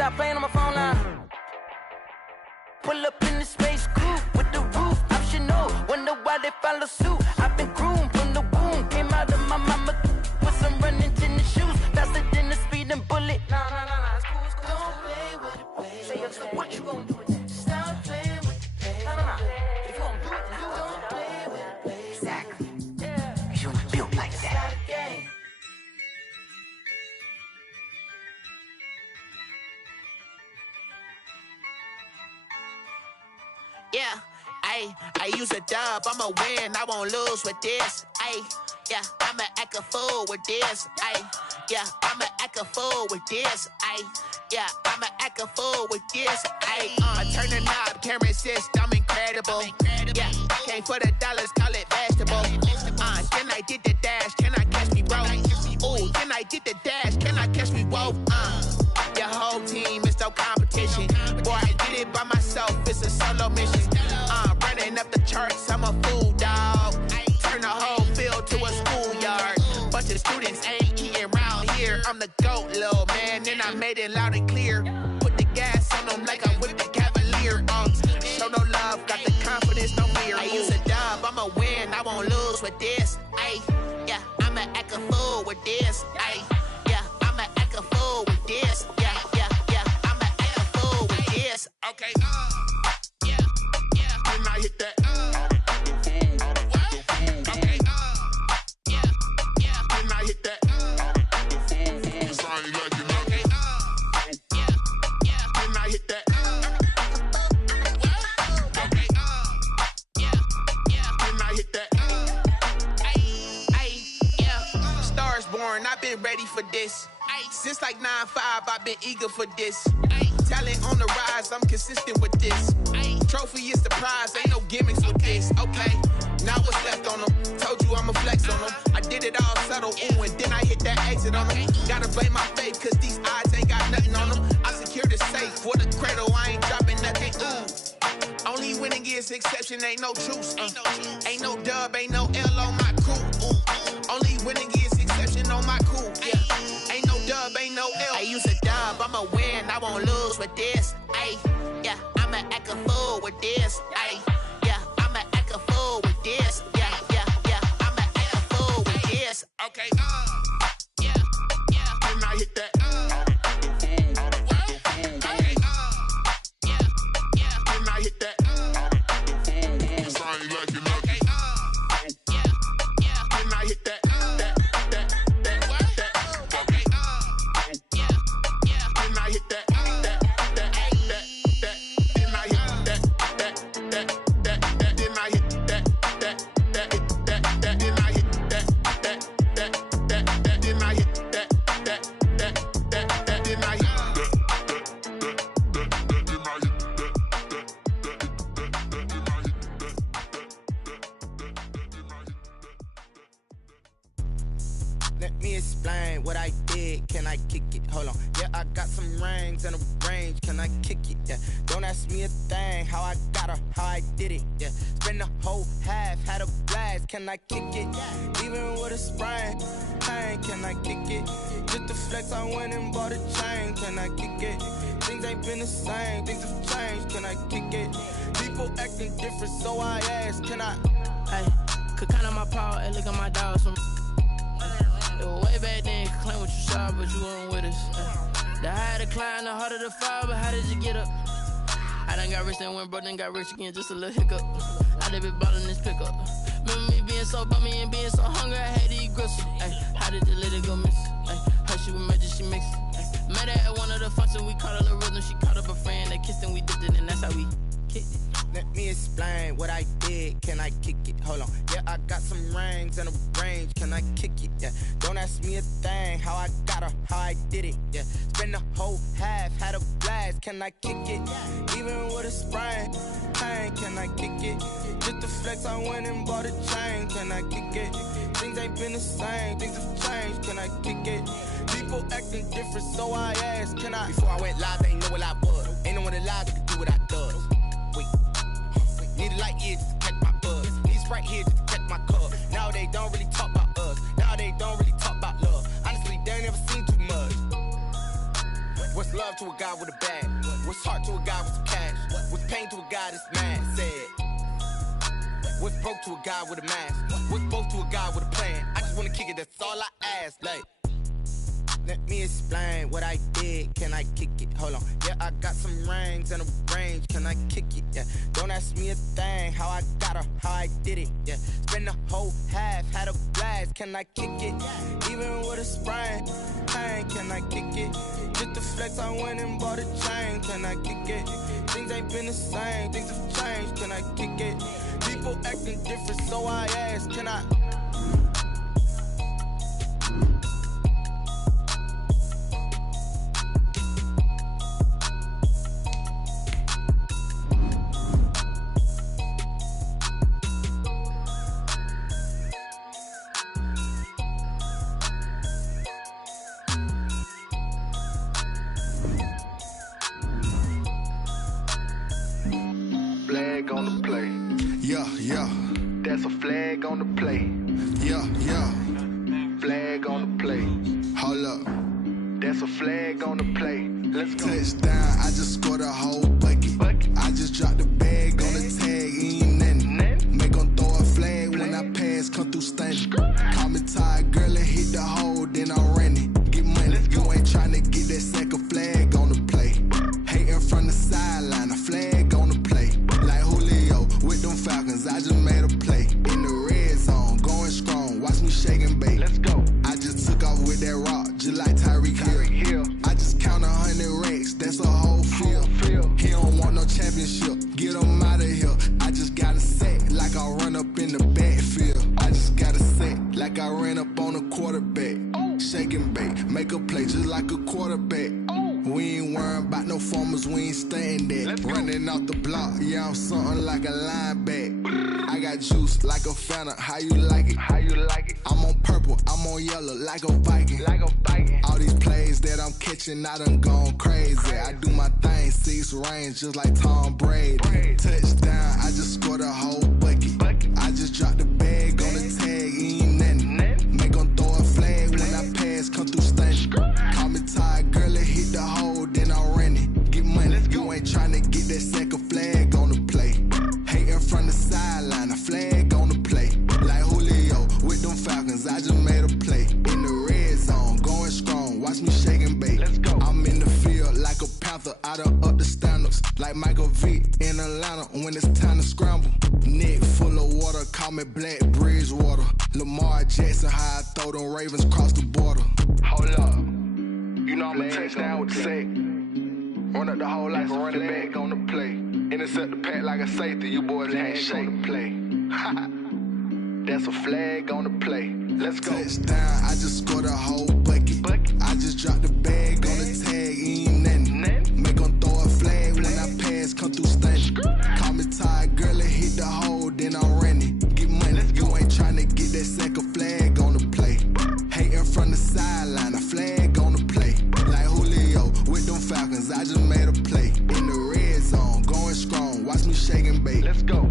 stop playing on my phone line. Pull up in the space coupe with the roof optional. Wonder why they follow suit. I've been groomed from the womb. Came out of my mama with some running tennis shoes. Faster than the speeding bullet. Nah, it's cool, it's cool. Don't play with it, play. Say, so what you gonna do with it? Stop playing with it, play. Nah. If you gonna do it, then don't play with it, play. Exactly. Yeah. You was built like that. Yeah, I use a dub, I'ma win, I won't lose with this. Yeah, I'ma act a fool with this. Yeah, I'ma act a fool with this. Yeah, I'ma act a fool with this. Turn the knob, camera assist, I'm incredible. Yeah, came for the dollars, call it vegetable. Then I did the dash, can I catch me, bro? Ooh, then I did the dash, can I catch me, whoa? Your whole team is no competition. Boy, I did it by myself, it's a solo mission. Running up the charts, I'm a fool, dog. Turn the whole field to a schoolyard. Bunch of students ain't eating round here. I'm the GOAT, little man, and I made it loud and clear. Put the gas on them like I'm with the Cavalier. Show no love, got the confidence, no fear. I use a dub, I'ma win, I won't lose with this. Yeah, I'ma act a fool with this. Yeah, I'ma act a fool with this. Yeah, I'ma act a fool with this. Okay, yeah, can I hit that? Okay, yeah, can I hit that? Cause I ain't like it. Okay, yeah, can I hit that? Okay, yeah, can I hit that? Yeah, Stars born, I've been ready for this. Since like 9-5, I've been eager for this. Talent on the rise, I'm consistent with this. Trophy is the prize, ain't no gimmicks with this. Okay, now what's left on them? Told you I'ma flex on them. I did it all subtle, ooh, and then I hit that exit on them. Gotta blame my faith, cause these odds ain't got nothing on them. I secure the safe for the cradle, I ain't dropping nothing, ooh. Only winning is exception, ain't no truce. Ain't no dub, ain't no L on my crew. Only winning is exception on my cool. Yeah, ain't no dub, ain't no L. I use a dub, I'ma win, I won't lose with this. Yeah, I'ma act a fool with this. Yeah, I'ma act a fool with this. Yeah, I'ma act a fool with this. Okay, yeah, can I hit that? Okay, yeah, can I hit that? Cause I ain't like it. Okay, yeah, can I hit that? Okay, yeah, can I hit that? Let me explain what I did. Can I kick it? Hold on. Yeah, I got some rings and a range. Can I kick it? Yeah. Don't ask me a thing. How I got her, how I did it. Yeah. Spend the whole half, had a blast. Can I kick it? Even with a sprain. Pain, can I kick it? Just the flex, I went and bought a chain. Can I kick it? Things ain't been the same. Things have changed. Can I kick it? People acting different, so I ask. Can I? Hey, could count on my power and look at my dogs. Way back then, you could claim what you saw, but you weren't with us. The higher the climb, the harder the fall, but how did you get up? I done got rich, then went broke, then got rich again, just a little hiccup. I done been ballin' this pickup. Remember me being so bummy and being so hungry, I had to eat gristle. Ay, how did you let it go miss? Ay, how she was magic, she mixed. Met her at one of the functions, we caught her the rhythm, she caught up a friend, they kissed and we dipped it, and that's how we kicked it. Let me explain what I did. Can I kick it? Hold on. Yeah, I got some rings and a range. Can I kick it? Yeah. Don't ask me a thing. How I got her, how I did it. Yeah. Spend the whole half, had a blast. Can I kick it? Even with a sprain. Pain, can I kick it? Just the flex, I went and bought a chain. Can I kick it? Things ain't been the same. Things have changed. Can I kick it? People acting different, so I asked. Can I? Before I went live, they know what I was. Ain't no one alive that could do what I does. Wait. Need a light year just to catch my buzz. Need Sprite here just to catch my cup. Now they don't really talk about us. Now they don't really talk about love. Honestly, they ain't never seen too much. What's love to a guy with a bag? What's heart to a guy with some cash? What's pain to a guy that's mad? Said. What's broke to a guy with a mask? What's both to a guy with a plan? I just wanna kick it, that's all I ask. Like, let me explain what I did. Can I kick it? Hold on. Yeah, I got some rings and a range. Can I kick it? Yeah. Don't ask me a thing. How I got her, how I did it. Yeah. Spend the whole half, had a blast. Can I kick it? Even with a sprain, pain. Can I kick it? Just to flex, I went and bought a chain. Can I kick it? Things ain't been the same. Things have changed. Can I kick it? People acting different, so I ask. Can I? Flag on the play. Yeah, yeah. That's a flag on the play. Yeah, yeah. Flag on the play. Hold up. That's a flag on the play. Let's go. Touchdown, I just scored a whole bucket. I just dropped the bag on the tag, ain't nothing. Make 'em throw a flag when I pass, come through stunning. Call me tired, girl, and hit the hole, then I'm running. Get money, you ain't tryna get that second flag on the play. Hating from the sideline, a flag on the play. Like Julio with them Falcons, I just made a play. In the red zone, going strong, watch me shake and bake. Let's go. I just took off with that rock, just like Tyreek Hill. I just count 100 racks, that's a whole field. He don't want no championship, get him out of here. I just got a set, like I run up in the backfield. I just got a set, like I ran up on a quarterback. Shake and bake, make a play just like a quarterback. We ain't worrying about no formers, we ain't staying there. Running off the block, yeah, I'm something like a linebacker. I got juice like a Fanta, how you like it? How you like it? I'm on purple, I'm on yellow, like a Viking. Like a Viking. All these plays that I'm catching, I done gone crazy. I do my thing, 6 range, just like Tom Brady. Touchdown, I just scored a whole bucket. I just dropped the bag on the tag, ain't nothing. Make 'em throw a flag when I pass, come through stunning. Call me tired, girl, and hit the hole, then I'm running. Get money, you ain't tryna get that second flag on the play. Hating from the sideline, a flag on the play. Like Julio with them Falcons, I just made a play. In the red zone, going strong, watch me shake and bake. Let's go. I'm in the field like a panther, I done up the standards. Like Michael Vick in Atlanta when it's time to scramble. Neck full of water, call me Black Bridgewater. Lamar Jackson, how I throw them Ravens across the border. Hold up. You know I'm a touchdown with the sack. Run up the whole like a running back on the play. Intercept the pack like a safety, you boys ain't shake the play. That's a flag on the play. Let's go. Touchdown, I just scored a whole bucket. I just dropped the bag on the tag, ain't nothing. Make 'em throw a flag when I pass, come through stunning. Call me tired, girl, and hit the hole, then I'm running. Get money, you ain't tryna get that second flag on the play. Hating from the sideline, a flag on the play. Like Julio with them Falcons, I just made a play. In the red zone, going strong, watch me shake and bake. Let's go.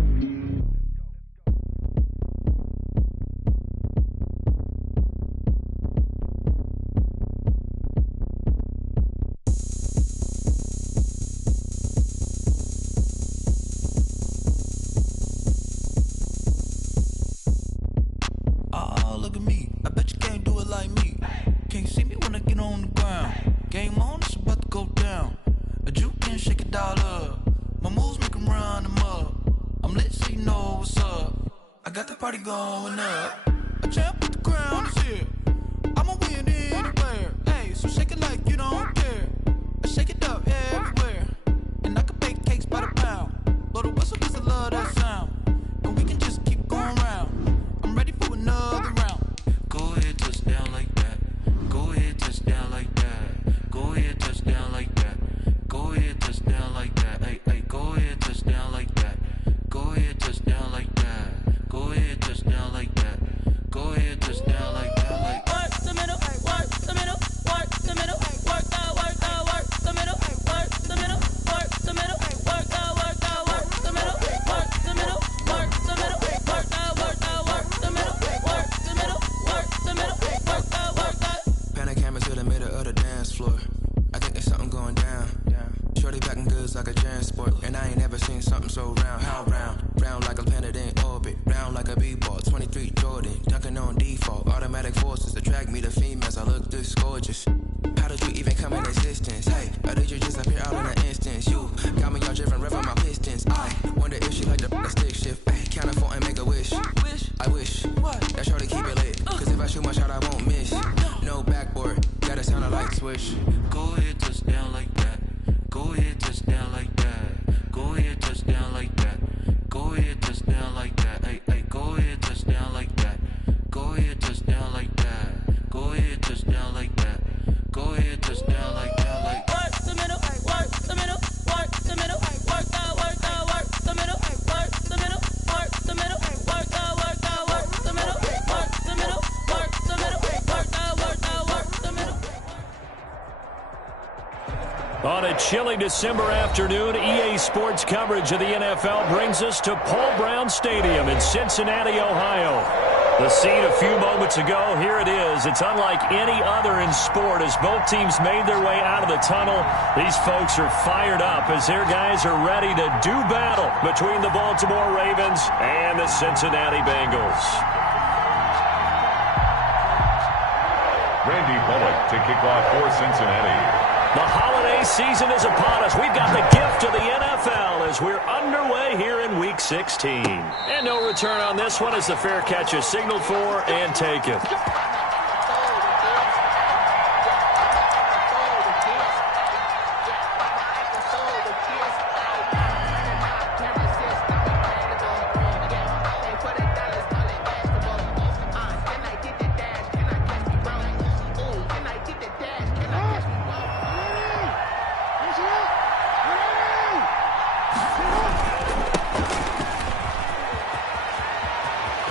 Oh, look at me. I bet you can't do it like me. Can't see me when I get on the ground. Game on, it's about to go down. A juke can shake it all up. My moves make 'em run them up. I'm lit so you know what's up. I got the party going up. A champ with the crown is here. I'ma win anywhere. Hey, so shake it like you don't care. I shake it up everywhere. And I can bake cakes by the pound. Blow the whistle 'cause I love that sound. And we can just keep going round. I'm ready for another round. Go ahead, touch down like that. Go ahead, touch down like that. Go ahead, touch down like that. Go ahead, touch down like that. Hey, hey, go ahead, touch down like that. Go ahead, touch down like that. Go ahead, touch down like that. Go ahead, touch down like that. Like Work the middle, work the middle, work the middle, work out, looks like a transport. And I ain't never seen something so round. How round? Round like a planet in orbit. Round like a b-ball. 23 Jordan. Dunking on default. Automatic forces attract me to females. I look this gorgeous. How did you even come in existence? Hey, or did you just appear out in an instance? You got me all driven, revving my pistons. I wonder if she like the stick shift. Hey, count it 4 and make a wish. I wish that shorty keep it lit. Cause if I shoot my shot, I won't miss. No backboard, gotta sound a light switch. Go ahead, touch down like that. Go ahead, touch down like that. Go ahead, touch down like that. Go ahead, touch down like that. Hey, hey, go ahead, touch down like that. Go ahead, touch down like that. Go ahead, touch down like that. Go ahead, touch down like that. Like work the middle, work the middle, work the middle, work the middle, work the middle, work the middle, work the middle, work the middle, work the middle, work the middle. On a chilly December afternoon, EA Sports coverage of the NFL brings us to Paul Brown Stadium in Cincinnati, Ohio. The scene a few moments ago, here it is. It's unlike any other in sport as both teams made their way out of the tunnel. These folks are fired up as their guys are ready to do battle between the Baltimore Ravens and the Cincinnati Bengals. Randy Bullock to kick off for Cincinnati. The holiday season is upon us. We've got the gift of the NFL as we're underway here in Week 16. And no return on this one as the fair catch is signaled for and taken.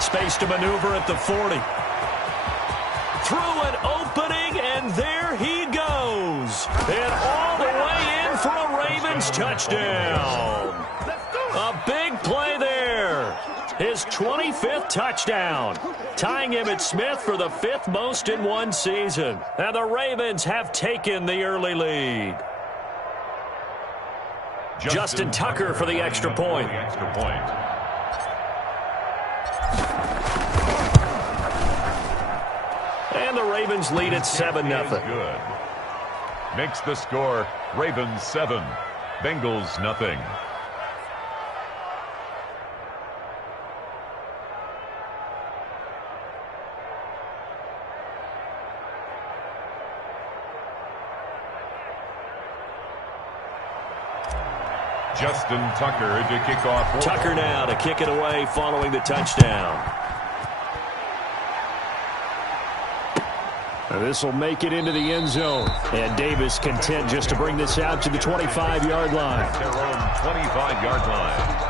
Space to maneuver at the 40. Through an opening, and there he goes. And all the way in for a Ravens touchdown. A big play there. His 25th touchdown. Tying Emmitt Smith for the 5th most in one season. And the Ravens have taken the early lead. Justin Tucker for the extra point. And the Ravens lead at 7-0. Good. Makes the score Ravens 7, Bengals nothing. Justin Tucker to kick off. Tucker now to kick it away following the touchdown. This will make it into the end zone. And Davis content just to bring this out to the 25-yard line. Their own 25-yard line.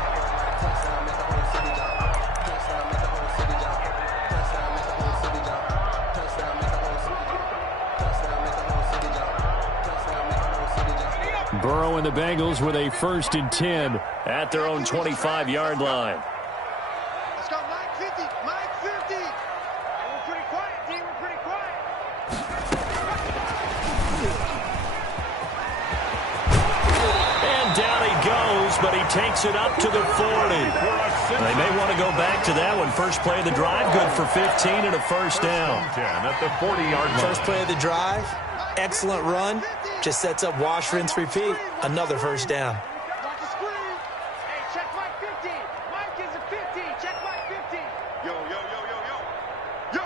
Burrow and the Bengals with a 1st and 10 at their own 25-yard line. Let's go, Mike 50, Mike 50. We're pretty quiet, D. We're pretty quiet. And down he goes, but he takes it up to the 40. They may want to go back to that one. First play of the drive, good for 15 and a 1st down. At the 40-yard line. First play of the drive, excellent run. Just sets up wash, rinse, repeat. Another 1st down. Watch the screen. Hey, check Mike 50. Mike is a 50. Check Mike 50. Yo, yo, yo, yo, yo. Yo.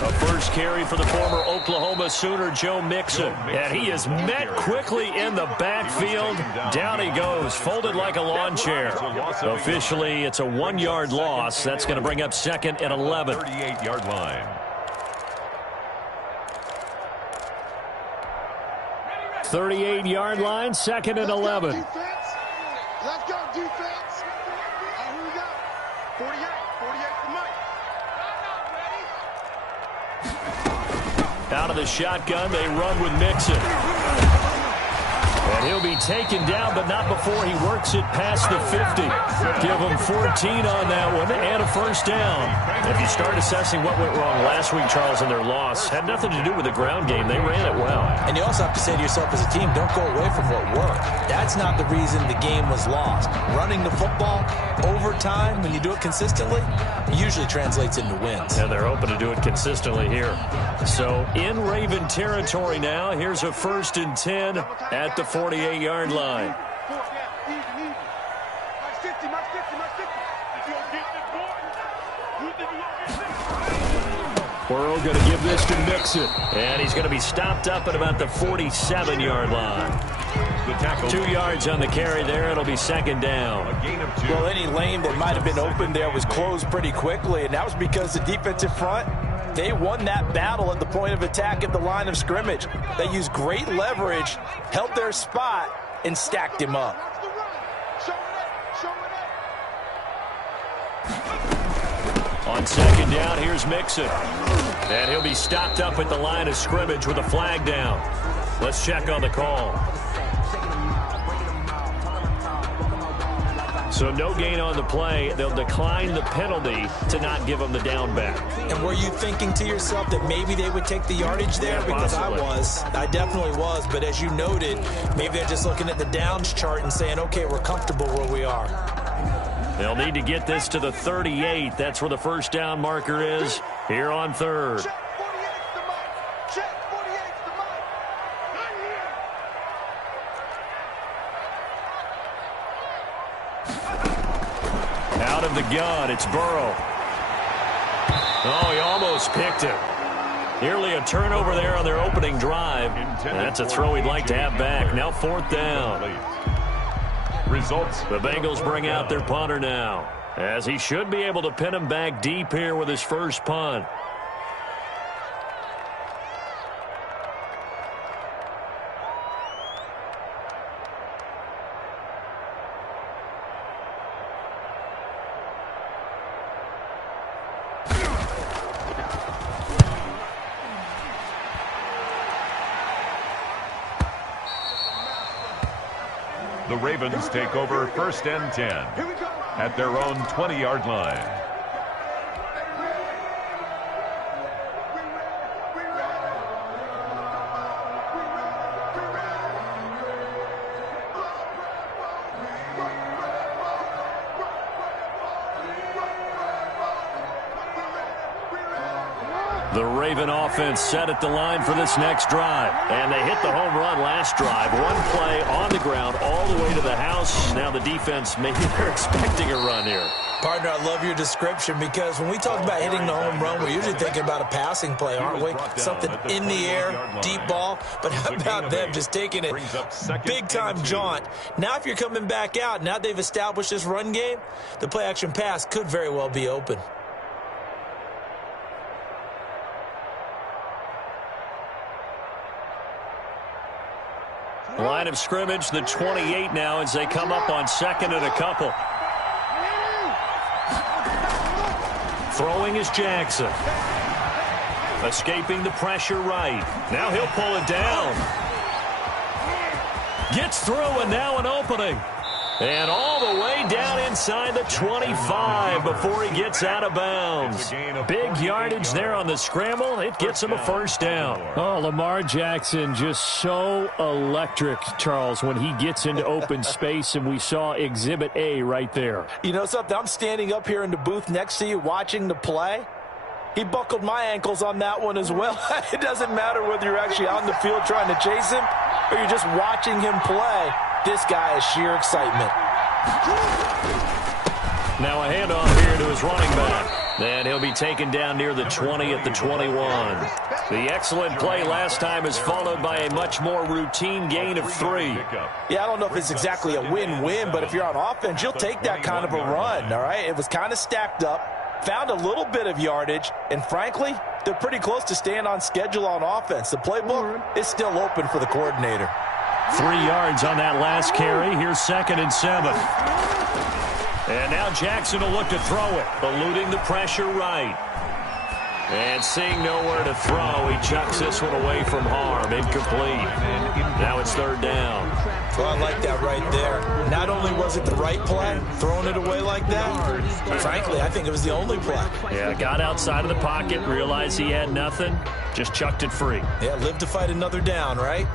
A first carry for the former Oklahoma Sooner, Joe Mixon. And he is met quickly in the backfield. Down he goes, folded like a lawn chair. Officially, it's a 1-yard loss. That's going to bring up 2nd and 11. 38-yard line. 38-yard line, 2nd and 11. Let's go, defense. Who we got? 48. 48 for Mike. Out of the shotgun, they run with Mixon. And he'll be taken down, but not before he works it past the 50. Give him 14 on that one and a 1st down. If you start assessing what went wrong last week, Charles, in their loss, had nothing to do with the ground game. They ran it well. And you also have to say to yourself as a team, don't go away from what worked. That's not the reason the game was lost. Running the football over time, when you do it consistently, usually translates into wins. And they're hoping to do it consistently here. So in Raven territory now, here's a 1st and 10 at the 48-yard line. Burrow going to give this to Mixon. And he's going to be stopped up at about the 47-yard line. 2 yards on the carry there. It'll be 2nd down. Well, any lane that might have been open there was closed pretty quickly, and that was because the defensive front, they won that battle at the point of attack at the line of scrimmage. They used great leverage, held their spot, and stacked him up. On 2nd down, here's Mixon. And he'll be stopped up at the line of scrimmage with a flag down. Let's check on the call. So no gain on the play. They'll decline the penalty to not give them the down back. And were you thinking to yourself that maybe they would take the yardage there? Because I definitely was. But as you noted, maybe they're just looking at the downs chart and saying, okay, we're comfortable where we are. They'll need to get this to the 38. That's where the 1st down marker is here on 3rd. Out of the gun, it's Burrow. Oh, he almost picked it. Nearly a turnover there on their opening drive. That's a throw he'd like to have back. Now 4th down. Results. The Bengals bring out their punter now, as he should be able to pin him back deep here with his first punt. The Ravens take over 1st and 10 at their own 20-yard line. The Raven offense set at the line for this next drive. And they hit the home run last drive. One play on the ground all the way to the house. Now the defense, maybe they're expecting a run here. Partner, I love your description because when we talk about hitting the home run, we're usually thinking about a passing play, aren't we? Something in the air, deep ball. But how about them just taking it big-time jaunt? Now if you're coming back out, now they've established this run game, the play-action pass could very well be open. Line of scrimmage, the 28 now as they come up on 2nd and a couple. Throwing is Jackson. Escaping the pressure right. Now he'll pull it down. Gets through and now an opening. And all the way down inside the 25 before he gets out of bounds. Big yardage there on the scramble. It gets him a 1st down. Oh, Lamar Jackson just so electric, Charles, when he gets into open space, and we saw Exhibit A right there. You know something? I'm standing up here in the booth next to you watching the play. He buckled my ankles on that one as well. It doesn't matter whether you're actually on the field trying to chase him or you're just watching him play. This guy is sheer excitement. Now a handoff here to his running back. And he'll be taken down near the 20 at the 21. The excellent play last time is followed by a much more routine gain of 3. Yeah, I don't know if it's exactly a win-win, but if you're on offense, you'll take that kind of a run, all right? It was kind of stacked up, found a little bit of yardage, and frankly, they're pretty close to staying on schedule on offense. The playbook is still open for the coordinator. 3 yards on that last carry. Here's 2nd and 7. And now Jackson will look to throw it, eluding the pressure right. And seeing nowhere to throw, he chucks this one away from harm. Incomplete. Now it's third down. Well, I like that right there. Not only was it the right play, throwing it away like that, frankly, I think it was the only play. Yeah, got outside of the pocket, realized he had nothing, just chucked it free. Yeah, live to fight another down, right?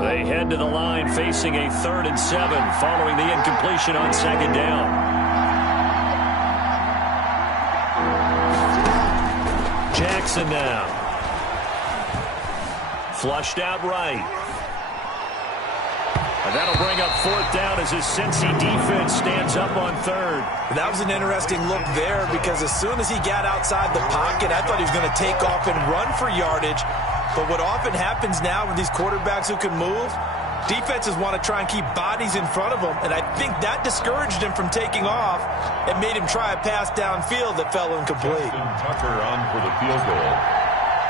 They head to the line facing a 3rd and 7 following the incompletion on 2nd down. Jackson now. Flushed out right. And that'll bring up 4th down as his Cincy defense stands up on 3rd. That was an interesting look there because as soon as he got outside the pocket, I thought he was going to take off and run for yardage. But what often happens now with these quarterbacks who can move, defenses want to try and keep bodies in front of them, and I think that discouraged him from taking off and made him try a pass downfield that fell incomplete. Justin Tucker on for the field goal.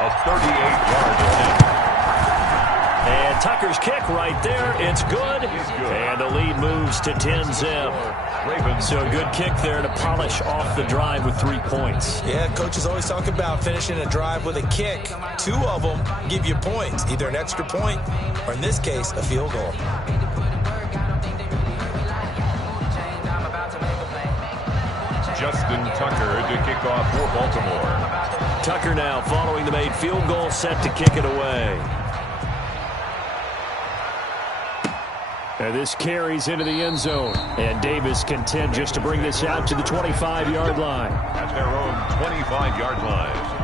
A 38-yard attempt. And Tucker's kick right there. It's good. And the lead moves to 10-zip. So a good kick there to polish off the drive with 3 points. Yeah, coaches always talk about finishing a drive with a kick. 2 of them give you points, either an extra point or, in this case, a field goal. Justin Tucker to kick off for Baltimore. Tucker now following the made field goal, set to kick it away. And this carries into the end zone. And Davis content just to bring this out to the 25-yard line. At their own 25-yard line.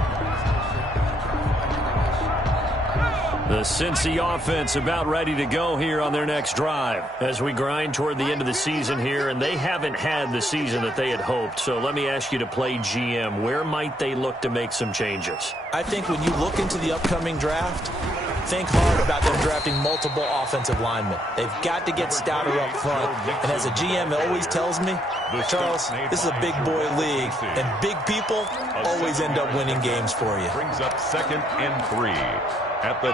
The Cincy offense about ready to go here on their next drive as we grind toward the end of the season here, and they haven't had the season that they had hoped. So let me ask you to play GM. Where might they look to make some changes? I think when you look into the upcoming draft, think hard about them drafting multiple offensive linemen. They've got to get stouter up front. And as a GM, it always tells me, Charles, this is a big boy league, and big people always end up winning games for you. Brings up 2nd and 3.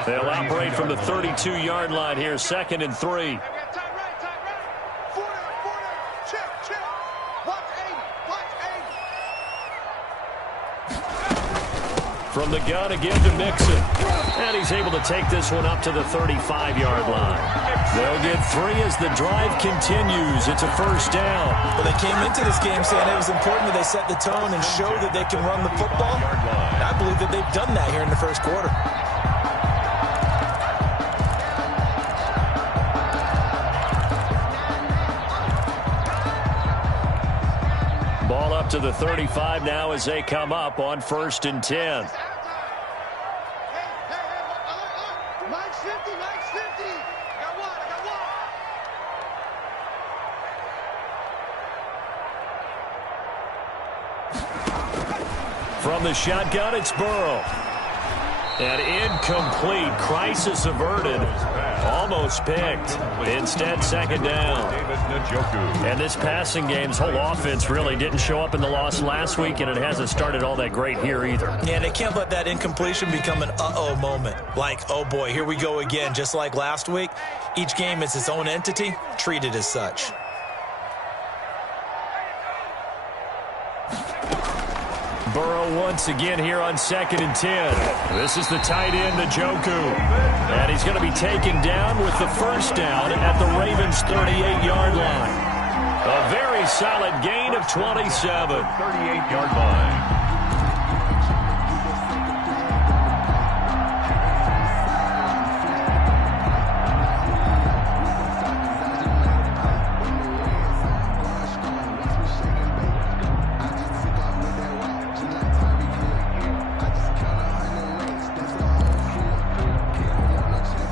They'll operate from the 32-yard line here, 2nd and 3. From the gun again to Mixon. And he's able to take this one up to the 35-yard line. They'll get 3 as the drive continues. It's a 1st down. Well, they came into this game saying it was important that they set the tone and show that they can run the football. And I believe that they've done that here in the 1st quarter. Ball up to the 35 now as they come up on 1st and 10. From the shotgun, it's Burrow. And incomplete. Crisis averted. Almost picked. Instead, 2nd down. And this passing game's whole offense really didn't show up in the loss last week, and it hasn't started all that great here either. Yeah, they can't let that incompletion become an uh-oh moment. Like, oh boy, here we go again, just like last week. Each game is its own entity, treated as such. Burrow once again here on 2nd and 10. This is the tight end, Njoku. And he's going to be taken down with the 1st down at the Ravens' 38-yard line. A very solid gain of 27. 38-yard line.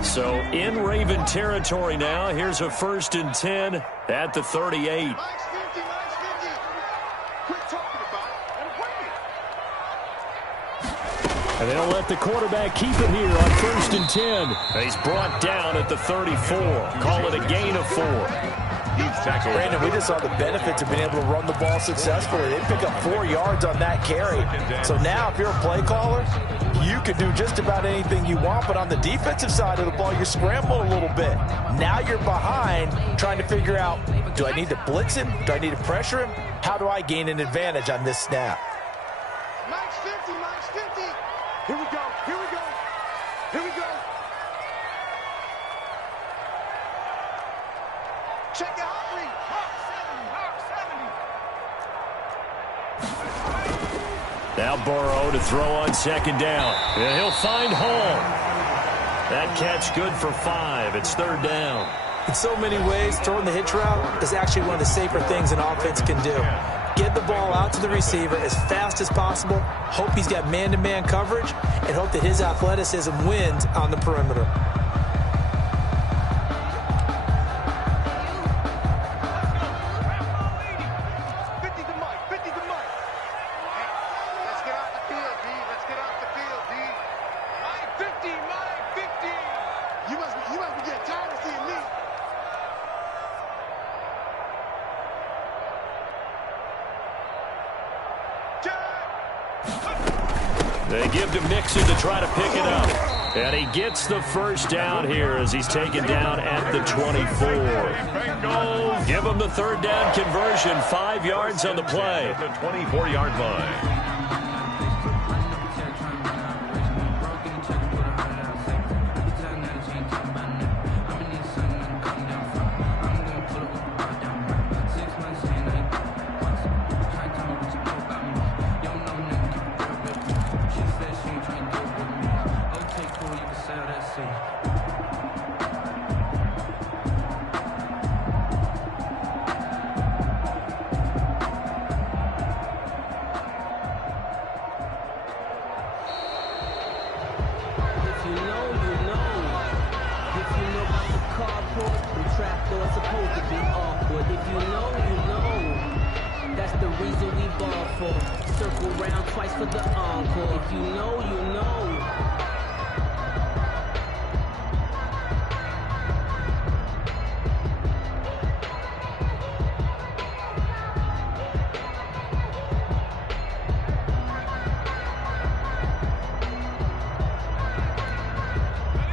So in Raven territory now, here's a 1st and 10 at the 38. And they'll let the quarterback keep it here on 1st and 10. He's brought down at the 34. Call it a gain of 4. Brandon, we just saw the benefits of being able to run the ball successfully. They pick up 4 yards on that carry. So now if you're a play caller, you can do just about anything you want, but on the defensive side of the ball, you're scrambling a little bit. Now you're behind trying to figure out, do I need to blitz him? Do I need to pressure him? How do I gain an advantage on this snap? Mike's 50, Mike's 50. Here we go, here we go, here we go. Check the hot read. Hawk 70, Hawk 70. Now Burrow to throw on second down. And he'll find Hall. That catch good for 5. It's third down. In so many ways, throwing the hitch route is actually one of the safer things an offense can do. Get the ball out to the receiver as fast as possible, hope he's got man-to-man coverage, and hope that his athleticism wins on the perimeter. They give to Mixon to try to pick it up. And he gets the first down here as he's taken down at the 24. Give him the third down conversion. 5 yards on the play. At the 24-yard line.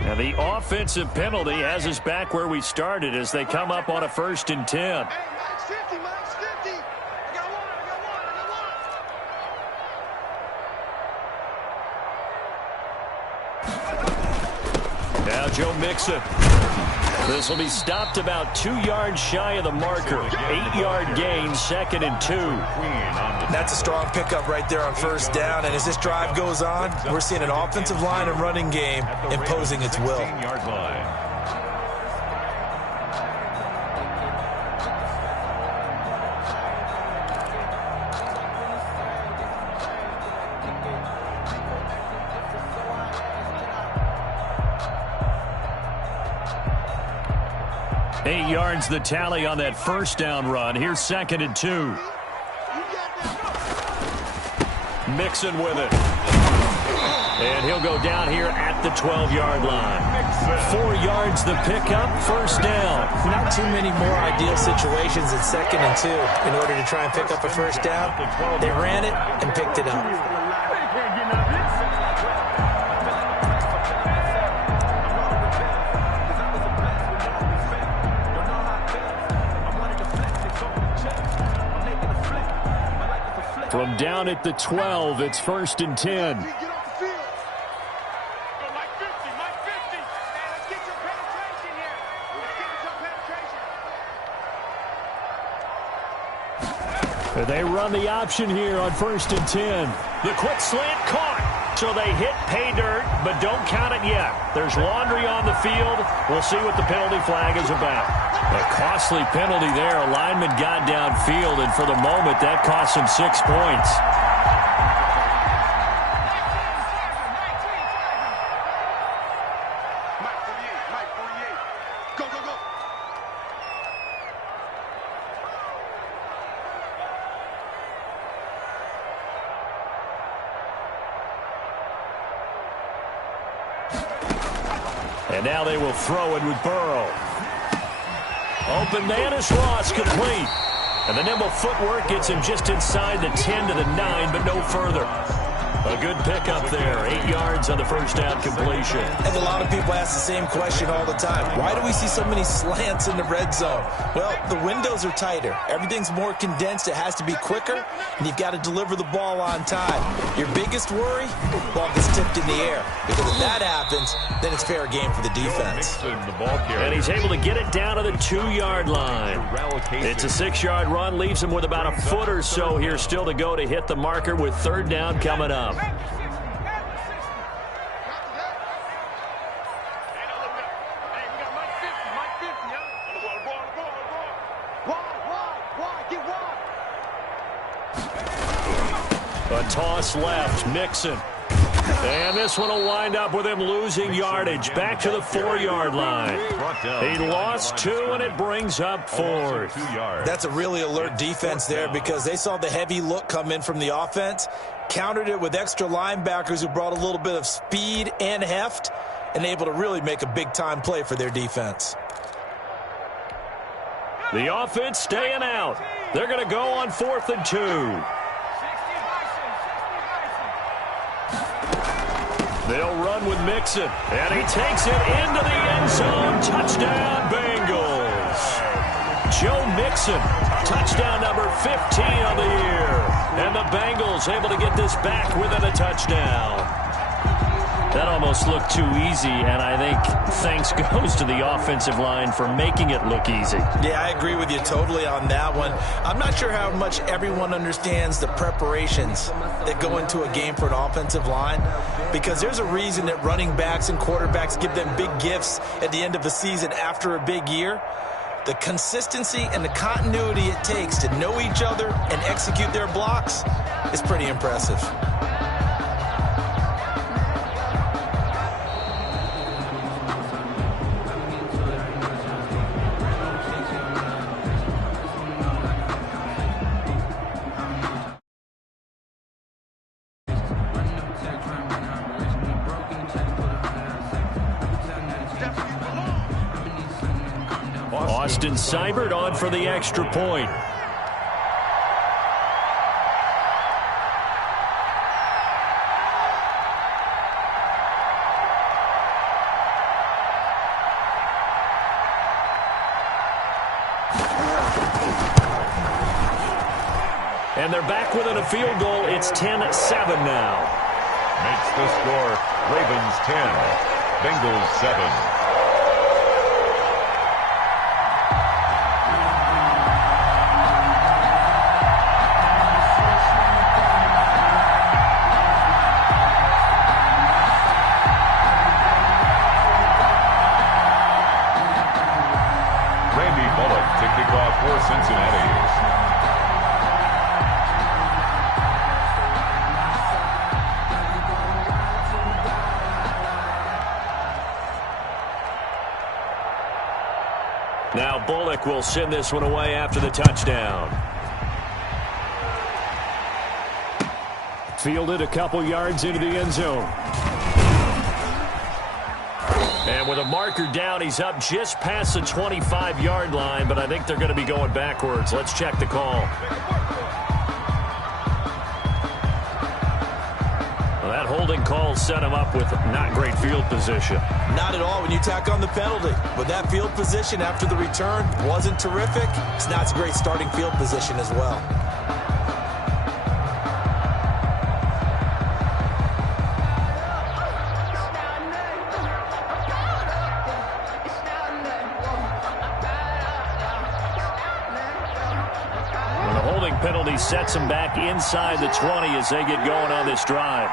And the offensive penalty has us back where we started as they come up on a 1st and 10. Hey, Mike's 50, Mike's 50. I got one, I got one, I got one. Now Joe Mixon. This will be stopped about 2 yards shy of the marker. 8-yard gain, 2nd and 2. That's a strong pickup right there on first down. And as this drive goes on, we're seeing an offensive line and running game imposing its will. 16-yard line. Eight yards the tally on that first down run. Here's 2nd and 2. Mixon with it. And he'll go down here at the 12-yard line. 4 yards the pickup, first down. Not too many more ideal situations in 2nd and 2 in order to try and pick up a first down. They ran it and picked it up. From down at the 12, it's 1st and 10. They run the option here on 1st and 10. The quick slant caught. So they hit pay dirt, but don't count it yet. There's laundry on the field. We'll see what the penalty flag is about. A costly penalty there. A lineman got downfield, and for the moment, that cost him 6 points. And now they will throw it with Burrow. Open man is lost, complete. And the nimble footwork gets him just inside the 10 to the 9, but no further. A good pickup there. 8 yards on the first down completion. And a lot of people ask the same question all the time. Why do we see so many slants in the red zone? Well, the windows are tighter. Everything's more condensed. It has to be quicker, and you've got to deliver the ball on time. Your biggest worry? Ball gets tipped in the air. Because if that happens, then it's fair game for the defense. And he's able to get it down to the 2-yard line. It's a 6-yard run. Leaves him with about a foot or so here still to go to hit the marker with third down coming up. A toss left, Mixon. And this one will wind up with him losing yardage. Back to the 4-yard line. He lost 2, and it brings up 4th. That's a really alert defense there because they saw the heavy look come in from the offense, countered it with extra linebackers who brought a little bit of speed and heft, and able to really make a big-time play for their defense. The offense staying out. They're going to go on 4th and 2. They'll run with Mixon, and he takes it into the end zone. Touchdown, Bengals. Joe Mixon, touchdown number 15 on the year. And the Bengals able to get this back within a touchdown. That almost looked too easy, and I think thanks goes to the offensive line for making it look easy. Yeah, I agree with you totally on that one. I'm not sure how much everyone understands the preparations that go into a game for an offensive line, because there's a reason that running backs and quarterbacks give them big gifts at the end of the season after a big year. The consistency and the continuity it takes to know each other and execute their blocks is pretty impressive. Austin Seibert on for the extra point. And they're back within a field goal. It's 10-7 now. Makes the score Ravens 10, Bengals 7. For Cincinnati. Now Bullock will send this one away after the touchdown. Fielded a couple yards into the end zone. And with a marker down, he's up just past the 25-yard line, but I think they're going to be going backwards. Let's check the call. Well, that holding call set him up with not great field position. Not at all when you tack on the penalty. But that field position after the return wasn't terrific. It's not a great starting field position as well. Penalty sets him back inside the 20 as they get going on this drive.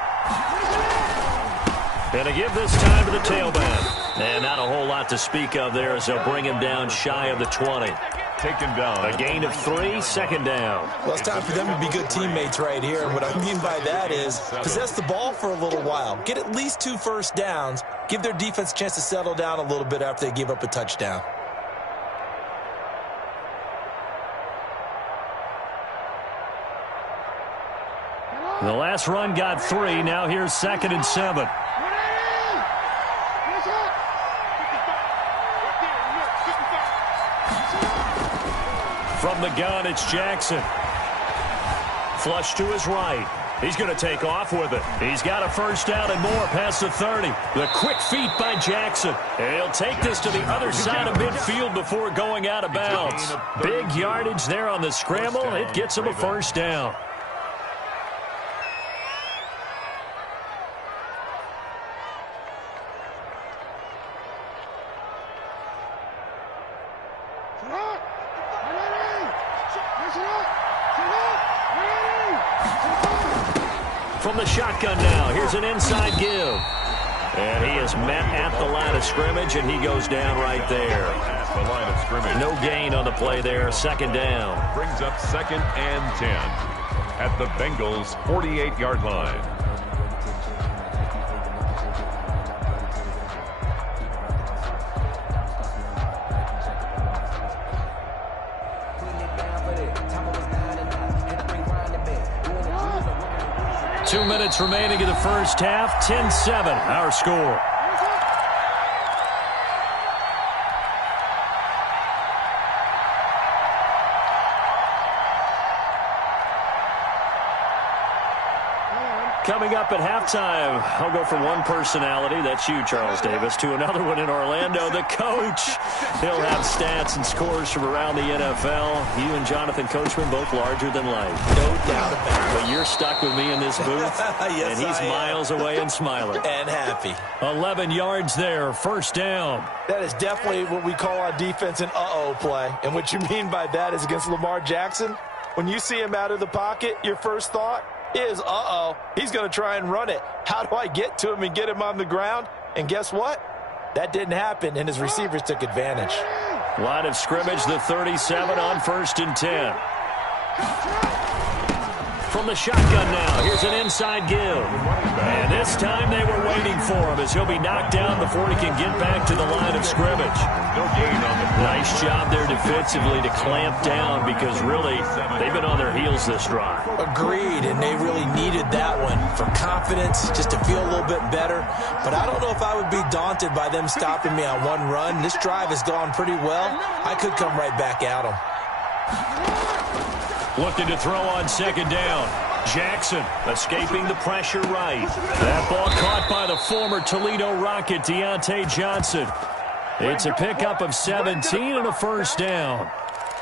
And to give this time to the tailback. And not a whole lot to speak of there as they'll bring him down shy of the 20. Taken down. A gain of 3, second down. Well, it's time for them to be good teammates right here. And what I mean by that is possess the ball for a little while. Get at least 2 first downs. Give their defense a chance to settle down a little bit after they give up a touchdown. The last run got 3. Now here's 2nd and 7. From the gun, it's Jackson. Flush to his right. He's going to take off with it. He's got a first down and more past the 30. The quick feet by Jackson. And he'll take this to the other side of midfield before going out of bounds. Big yardage there on the scramble. It gets him a first down. From the shotgun now, here's an inside give. And he is met at the line of scrimmage, and he goes down right there. At the line of scrimmage. No gain on the play there, second down. Brings up 2nd and 10 at the Bengals' 48-yard line. Two minutes remaining in the first half. 10-7, our score. Coming up at halftime, I'll go from one personality, that's you, Charles Davis, to another one in Orlando, the coach. He'll have stats and scores from around the NFL. You and Jonathan Coachman, both larger than life. No doubt about it. But you're stuck with me in this booth, yes, and he's miles away and smiling. And happy. 11 yards there, first down. That is definitely what we call on defense an uh-oh play. And what you mean by that is against Lamar Jackson, when you see him out of the pocket, your first thought is, uh-oh, he's going to try and run it. How do I get to him and get him on the ground? And guess what? That didn't happen, and his receivers took advantage. Line of scrimmage, the 37 on 1st and 10. From the shotgun now, here's an inside give. And this time they were waiting for him as he'll be knocked down before he can get back to the line of scrimmage. No gain on the play. Nice job there defensively to clamp down because really they've been on their heels this drive. Agreed, and they really needed that one for confidence, just to feel a little bit better. But I don't know if I would be daunted by them stopping me on one run. This drive has gone pretty well. I could come right back at them. Looking to throw on 2nd down. Jackson escaping the pressure right. That ball caught by the former Toledo Rocket, Deontay Johnson. It's a pickup of 17 and a first down.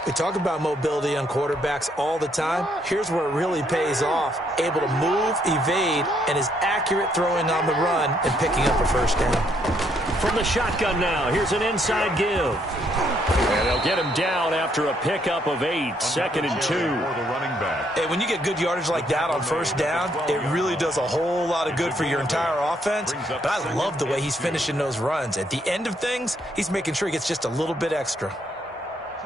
We talk about mobility on quarterbacks all the time. Here's where it really pays off. Able to move, evade, and is accurate throwing on the run and picking up a first down. From the shotgun now, here's an inside give. And they'll get him down after a pickup of 8, 2nd and 2. Hey, when you get good yardage like that on first down, it really does a whole lot of good for your entire offense. But I love the way he's finishing those runs. At the end of things, he's making sure he gets just a little bit extra.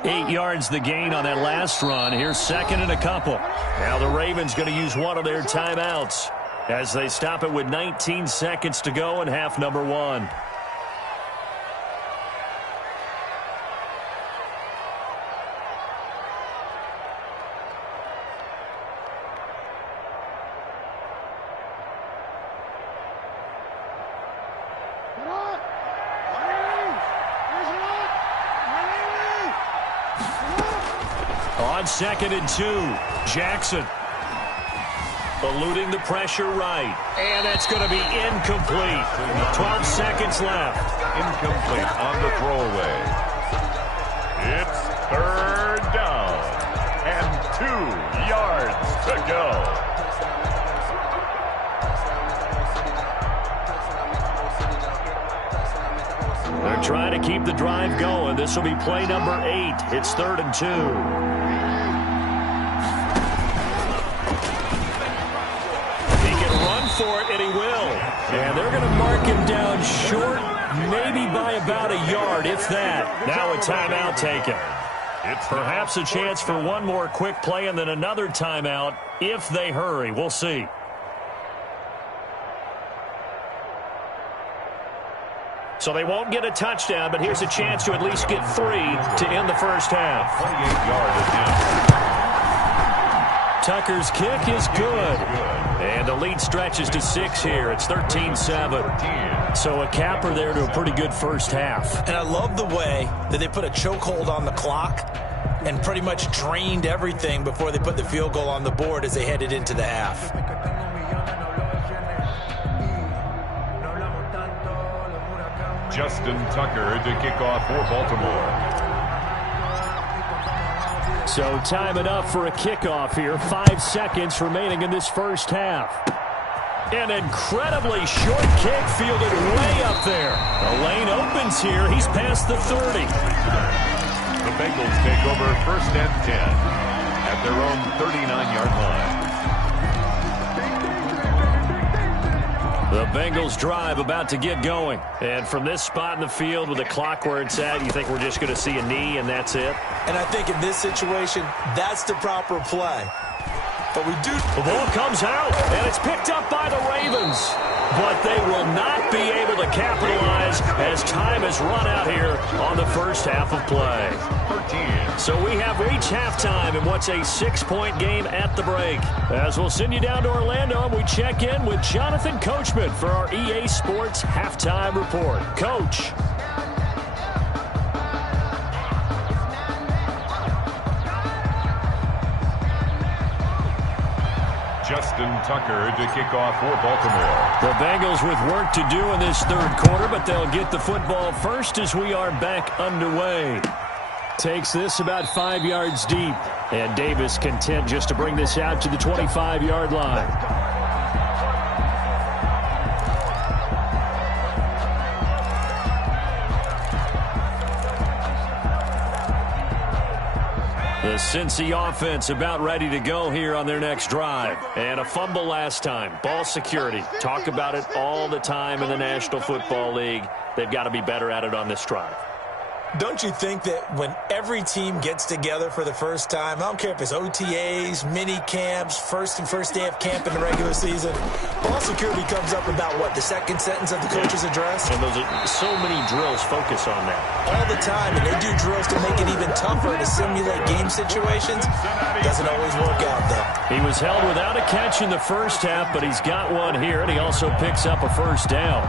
8 yards the gain on that last run. Here's 2nd and a couple. Now the Ravens going to use one of their timeouts as they stop it with 19 seconds to go in half number 1. On 2nd and 2, Jackson eluding the pressure right. And that's going to be incomplete. 12 seconds left. Incomplete on the throwaway. It's 3rd down and 2 yards to go. They're trying to keep the drive going. This will be play number 8. It's 3rd and 2. For it, and he will. And they're going to mark him down short, maybe by about a yard, if that. Now a timeout taken. It's perhaps a chance for one more quick play and then another timeout if they hurry. We'll see. So they won't get a touchdown, but here's a chance to at least get 3 to end the first half. 28-yard attempt. Tucker's kick is good. And the lead stretches to 6 here. It's 13-7. So a capper there to a pretty good first half. And I love the way that they put a chokehold on the clock. and pretty much drained everything before they put the field goal on the board as they headed into the half. Justin Tucker to kick off for Baltimore. So time it up for a kickoff here. 5 seconds remaining in this first half. An incredibly short kick fielded way up there. The lane opens here. He's past the 30. The Bengals take over 1st and 10 at their own 39-yard line. The Bengals drive about to get going. And from this spot in the field with the clock where it's at, you think we're just going to see a knee and that's it? And I think in this situation, that's the proper play. But we do. The ball comes out, and it's picked up by the Ravens. But they will not be able to capitalize as time has run out here on the first half of play. So we have reached halftime in what's a 6-point game at the break. As we'll send you down to Orlando, and we check in with Jonathan Coachman for our EA Sports Halftime Report. Coach. Justin Tucker to kick off for Baltimore. The Bengals with work to do in this third quarter, but they'll get the football first as we are back underway. Takes this about 5 yards deep, and Davis content just to bring this out to the 25-yard line. The Cincy offense about ready to go here on their next drive. And a fumble last time. Ball security. Talk about it all the time in the National Football League. They've got to be better at it on this drive. Don't you think that when every team gets together for the first time, I don't care if it's OTAs, mini camps, first day of camp in the regular season, ball security comes up about what, the second sentence of the coach's address? And those are so many drills focus on that. All the time, and they do drills to make it even tougher to simulate game situations. Doesn't always work out, though. He was held without a catch in the first half, but he's got one here, and he also picks up a first down.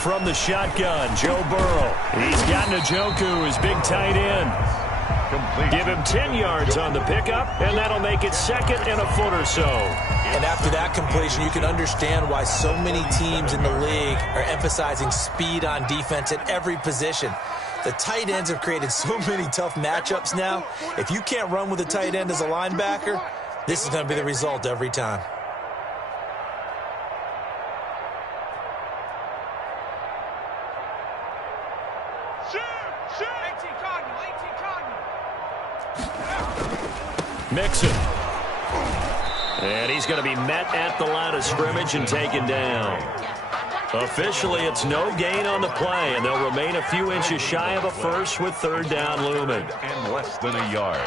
From the shotgun, Joe Burrow. He's got Njoku, his big tight end. Complete. Give him 10 yards on the pickup, and that'll make it second and a foot or so. And after that completion, you can understand why so many teams in the league are emphasizing speed on defense at every position. The tight ends have created so many tough matchups now. If you can't run with a tight end as a linebacker, this is going to be the result every time. Mixon. And he's going to be met at the line of scrimmage and taken down. Officially, it's no gain on the play, and they'll remain a few inches shy of a first with third down looming. And less than a yard.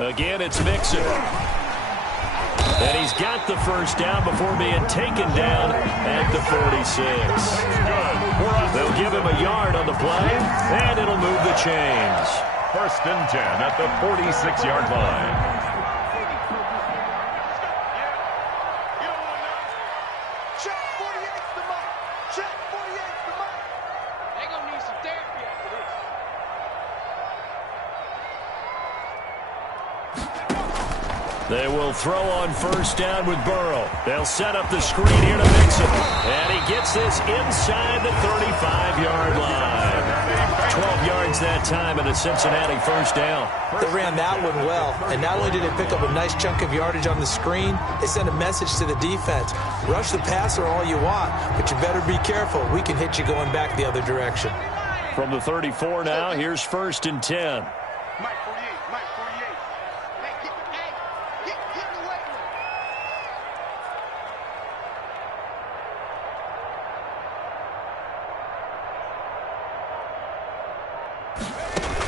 Again, it's Mixon. And he's got the first down before being taken down at the 46. They'll give him a yard on the play, and it'll move the chains. 1st and 10 at the 46-yard line. They will throw on first down with Burrow. They'll set up the screen here to Mixon. And he gets this inside the 35-yard line. 12 yards that time and a Cincinnati first down. They ran that one well. And not only did they pick up a nice chunk of yardage on the screen, they sent a message to the defense. Rush the passer all you want, but you better be careful. We can hit you going back the other direction. From the 34 now, here's 1st and 10. Mike 48, Mike 48. Get away.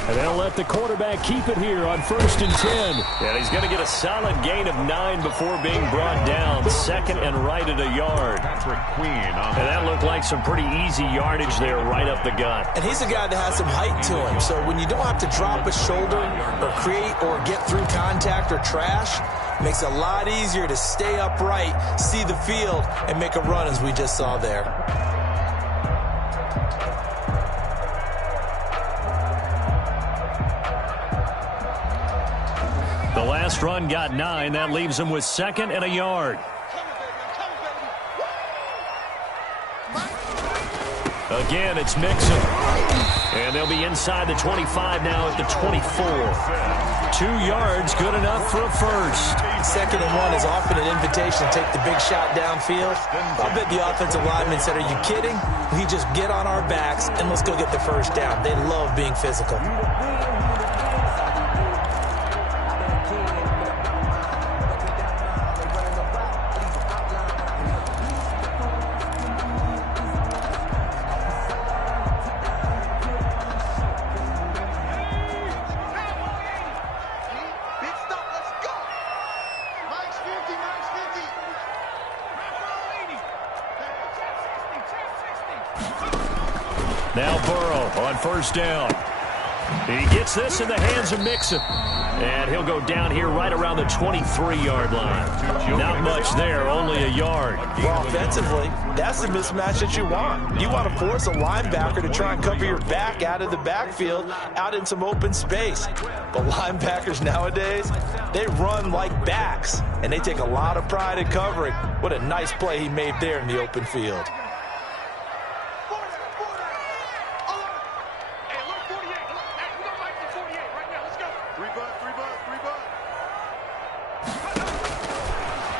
And they'll let the quarterback keep it here on 1st and 10. And he's going to get a solid gain of 9 before being brought down. 2nd and right at a yard. And that looked like some pretty easy yardage there right up the gut. And he's a guy that has some height to him. So when you don't have to drop a shoulder or create or get through contact or trash, it makes it a lot easier to stay upright, see the field, and make a run as we just saw there. The last run got 9. That leaves him with 2nd and a yard. Again, it's Mixon. And they'll be inside the 25 now at the 24. 2 yards, good enough for a first. 2nd and 1 is often an invitation to take the big shot downfield. I'll bet the offensive lineman said, "Are you kidding? We just get on our backs and let's go get the first down." They love being physical. Now Burrow on first down. He gets this in the hands of Mixon. And he'll go down here right around the 23-yard line. Not much there, only a yard. Well, offensively, that's the mismatch that you want. You want to force a linebacker to try and cover your back out of the backfield, out in some open space. But linebackers nowadays, they run like backs, and they take a lot of pride in covering. What a nice play he made there in the open field.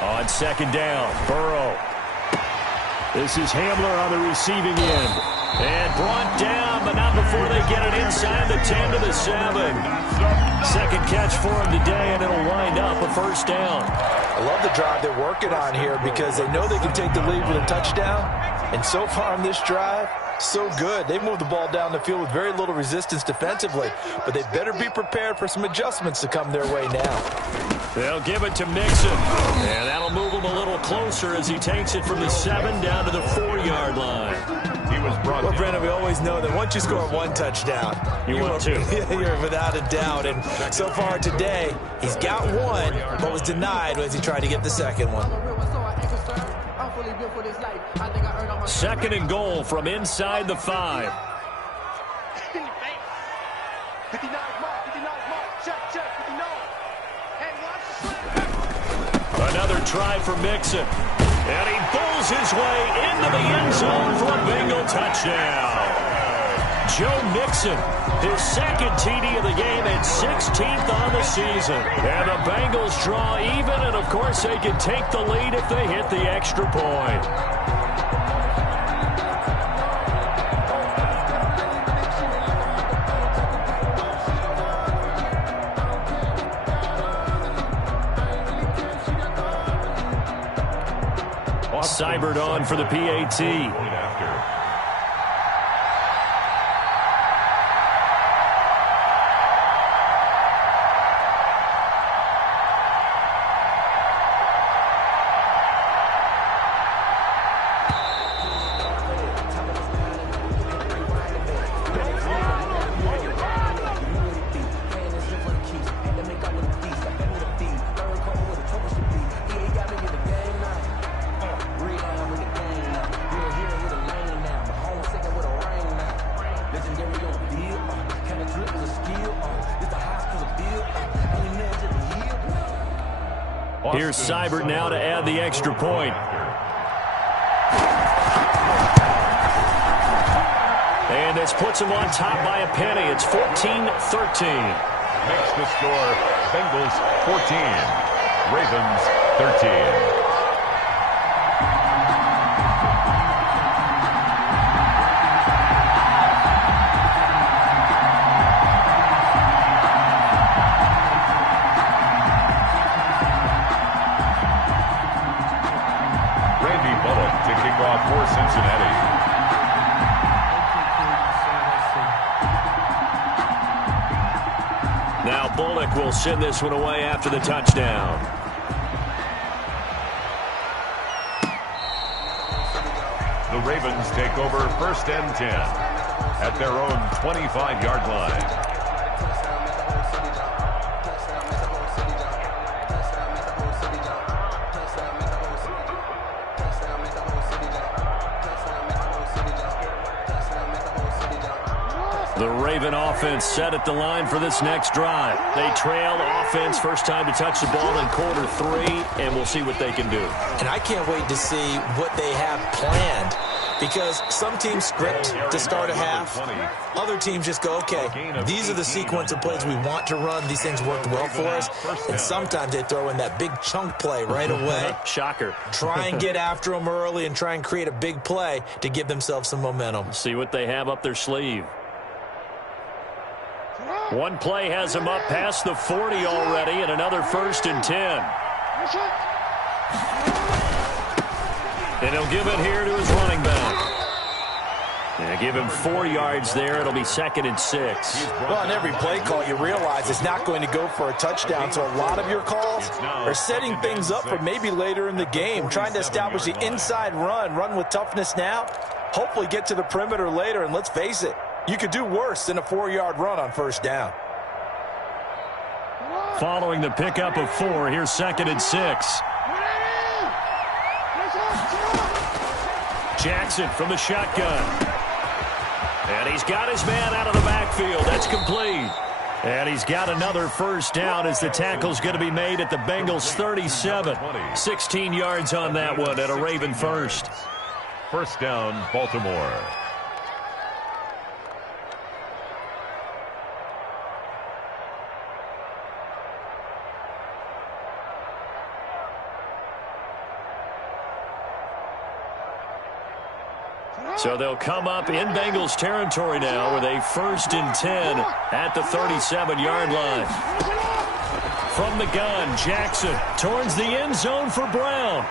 On 2nd down, Burrow. This is Hamler on the receiving end. And brought down, but not before they get it inside the 10 to the 7. 2nd catch for him today, and it'll wind up a first down. I love the drive they're working on here because they know they can take the lead with a touchdown. And so far on this drive, so good. They moved the ball down the field with very little resistance defensively, but they better be prepared for some adjustments to come their way now. They'll give it to Mixon, and that'll move him a little closer as he takes it from the 7 down to the 4-yard line. He was brought Well, Brandon, we always know that once you score 1 touchdown, you want 2. You're without a doubt. And so far today, he's got 1, but was denied as he tried to get the 2nd one. 2nd and goal from inside the 5. 59 mark, check, 59. Another try for Mixon. And he pulls his way into the end zone for a Bengal touchdown. Joe Mixon, his 2nd TD of the game and 16th on the season. And the Bengals draw even, and of course they can take the lead if they hit the extra point. Seibert on for the PAT. Here's Seibert now to add the extra point. And this puts him on top by a penny. It's 14-13. Makes the score Bengals 14, Ravens 13. For Cincinnati. Now Bullock will send this one away after the touchdown. The Ravens take over 1st and 10 at their own 25-yard line. The Raven offense set at the line for this next drive. They trail offense, first time to touch the ball in quarter 3, and we'll see what they can do. And I can't wait to see what they have planned, because some teams script to start a half. Other teams just go, okay, these are the sequence of plays we want to run. These things worked well for us. And sometimes they throw in that big chunk play right away. Shocker. Try and get after them early and try and create a big play to give themselves some momentum. See what they have up their sleeve. One play has him up past the 40 already, and another 1st and 10. And he'll give it here to his running back. Yeah, give him 4 yards there. It'll be 2nd and 6. Well, on every play call, you realize it's not going to go for a touchdown. So a lot of your calls are setting things up for maybe later in the game, trying to establish the inside run with toughness now, hopefully get to the perimeter later, and let's face it, you could do worse than a 4-yard run on 1st down. Following the pickup of 4, here's 2nd and 6. Jackson from the shotgun. And he's got his man out of the backfield. That's complete. And he's got another 1st down as the tackle's going to be made at the Bengals 37. 16 yards on that one at a Raven 1st. 1st down, Baltimore. So they'll come up in Bengals territory now with a 1st and 10 at the 37-yard line. From the gun, Jackson towards the end zone for Brown.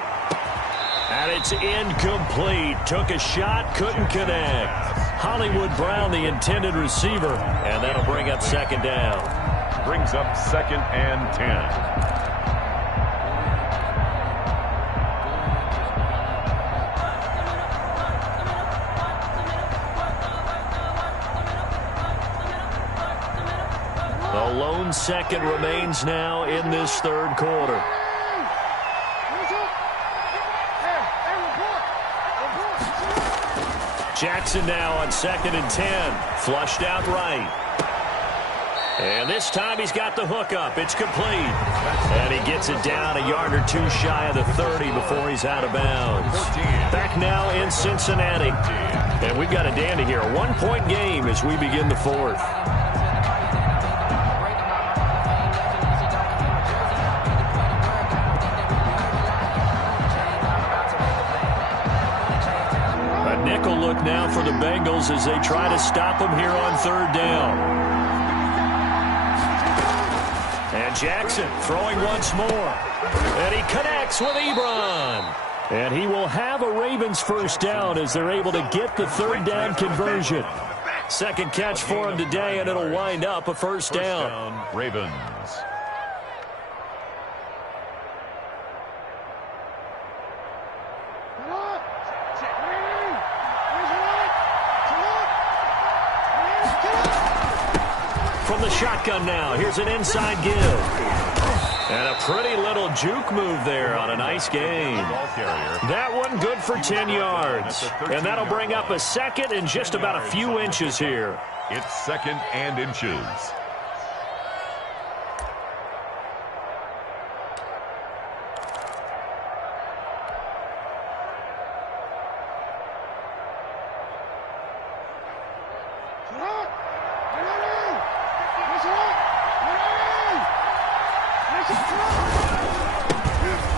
And it's incomplete. Took a shot, couldn't connect. Hollywood Brown, the intended receiver, and that'll bring up 2nd down. Brings up 2nd and 10. A lone second remains now in this 3rd quarter. Jackson now on 2nd and 10. Flushed out right. And this time he's got the hook up. It's complete. And he gets it down a yard or 2 shy of the 30 before he's out of bounds. Back now in Cincinnati. And we've got a dandy here. A 1-point game as we begin the 4th. Nickel look now for the Bengals as they try to stop him here on 3rd down. And Jackson throwing once more. And he connects with Ebron. And he will have a Ravens 1st down as they're able to get the 3rd down conversion. 2nd catch for him today, and it'll wind up a 1st down. Ravens. From the shotgun now, here's an inside give. And a pretty little juke move there on a nice gain. That one good for 10 yards. And that'll bring up a 2nd and just about a few inches here. It's 2nd and inches.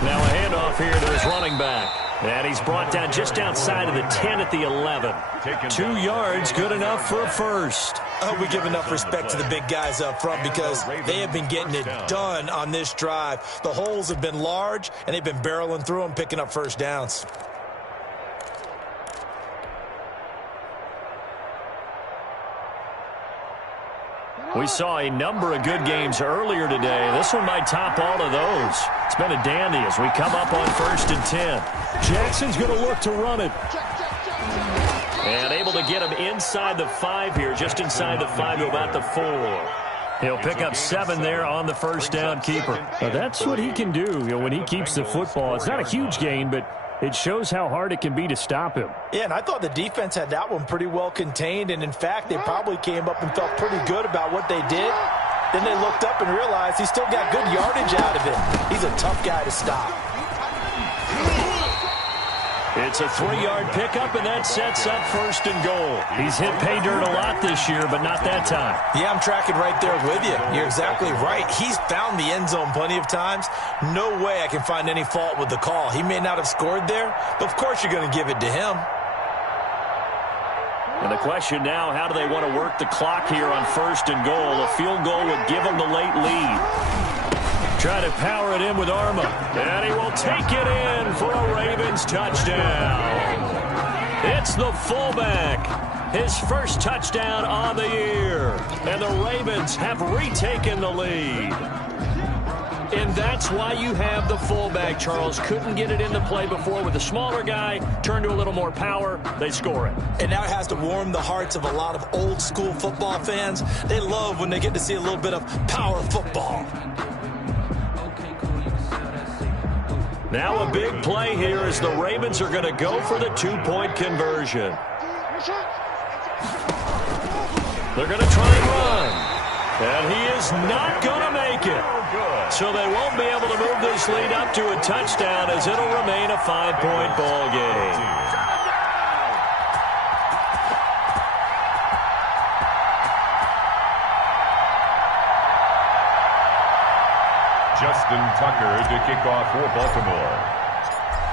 Now a handoff here to his running back. And he's brought down just outside of the 10 at the 11. 2 yards, good enough for a first. I hope we give enough respect to the big guys up front because they have been getting it done on this drive. The holes have been large, and they've been barreling through them, picking up first downs. We saw a number of good games earlier today. This one might top all of those. It's been a dandy as we come up on 1st and 10. Jackson's going to look to run it. And able to get him inside the 5 here, just inside the 5 to about the 4. He'll pick up 7 there on the first down keeper. Now that's what he can do, when he keeps the football. It's not a huge gain, but it shows how hard it can be to stop him. Yeah, and I thought the defense had that one pretty well contained, and in fact, they probably came up and felt pretty good about what they did. Then they looked up and realized he still got good yardage out of him. He's a tough guy to stop. It's a 3-yard pickup, and that sets up 1st and goal. He's hit pay dirt a lot this year, but not that time. Yeah, I'm tracking right there with you. You're exactly right. He's found the end zone plenty of times. No way I can find any fault with the call. He may not have scored there, but of course you're going to give it to him. And the question now, how do they want to work the clock here on 1st and goal? A field goal would give them the late lead. Try to power it in with Arma. And he will take it in for a Ravens touchdown. It's the fullback. His first touchdown on the year. And the Ravens have retaken the lead. And that's why you have the fullback, Charles. Couldn't get it into play before with the smaller guy. Turned to a little more power. They score it. And now it has to warm the hearts of a lot of old school football fans. They love when they get to see a little bit of power football. Now a big play here as the Ravens are going to go for the 2-point conversion. They're going to try and run. And he is not going to make it. So they won't be able to move this lead up to a touchdown as it'll remain a 5-point ball game. Justin Tucker to kick off for Baltimore.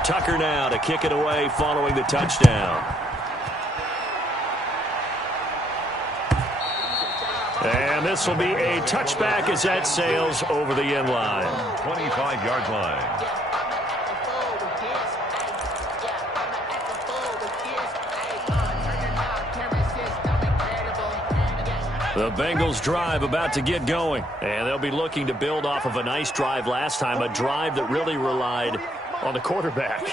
Tucker now to kick it away following the touchdown. And this will be a touchback as that sails over the end line. 25-yard line. The Bengals drive about to get going, and they'll be looking to build off of a nice drive last time, a drive that really relied on the quarterback.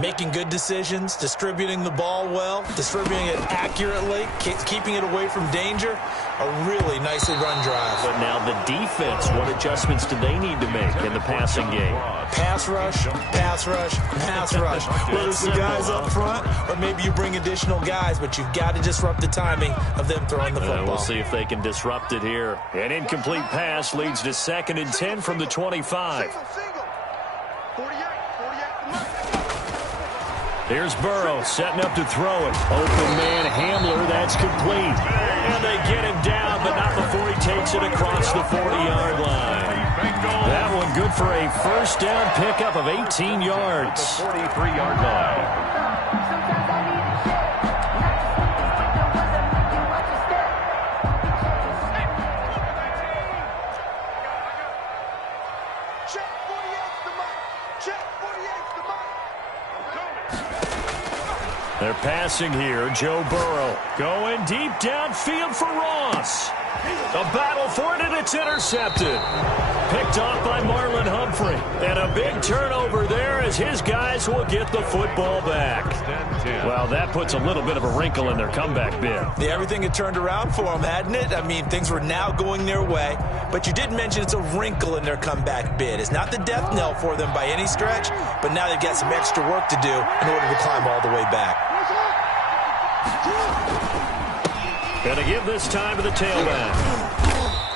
Making good decisions, distributing the ball well, distributing it accurately, keeping it away from danger. A really nicely run drive. But now the defense, what adjustments do they need to make in the passing game? Pass rush, pass rush, pass rush. Whether it's the guys up front or maybe you bring additional guys, but you've got to disrupt the timing of them throwing the football. We'll see if they can disrupt it here. An incomplete pass leads to 2nd and 10 from the 25. Here's Burrow setting up to throw it. Open man Hamler, that's complete. And they get him down, but not before he takes it across the 40-yard line. That one good for a first down pickup of 18 yards. 43-yard line. They're passing here. Joe Burrow going deep downfield for Ross. A battle for it, and it's intercepted. Picked off by Marlon Humphrey. And a big turnover there as his guys will get the football back. Well, that puts a little bit of a wrinkle in their comeback bid. Yeah, everything had turned around for them, hadn't it? I mean, things were now going their way. But you did mention it's a wrinkle in their comeback bid. It's not the death knell for them by any stretch, but now they've got some extra work to do in order to climb all the way back. Going to give this time to the tailback.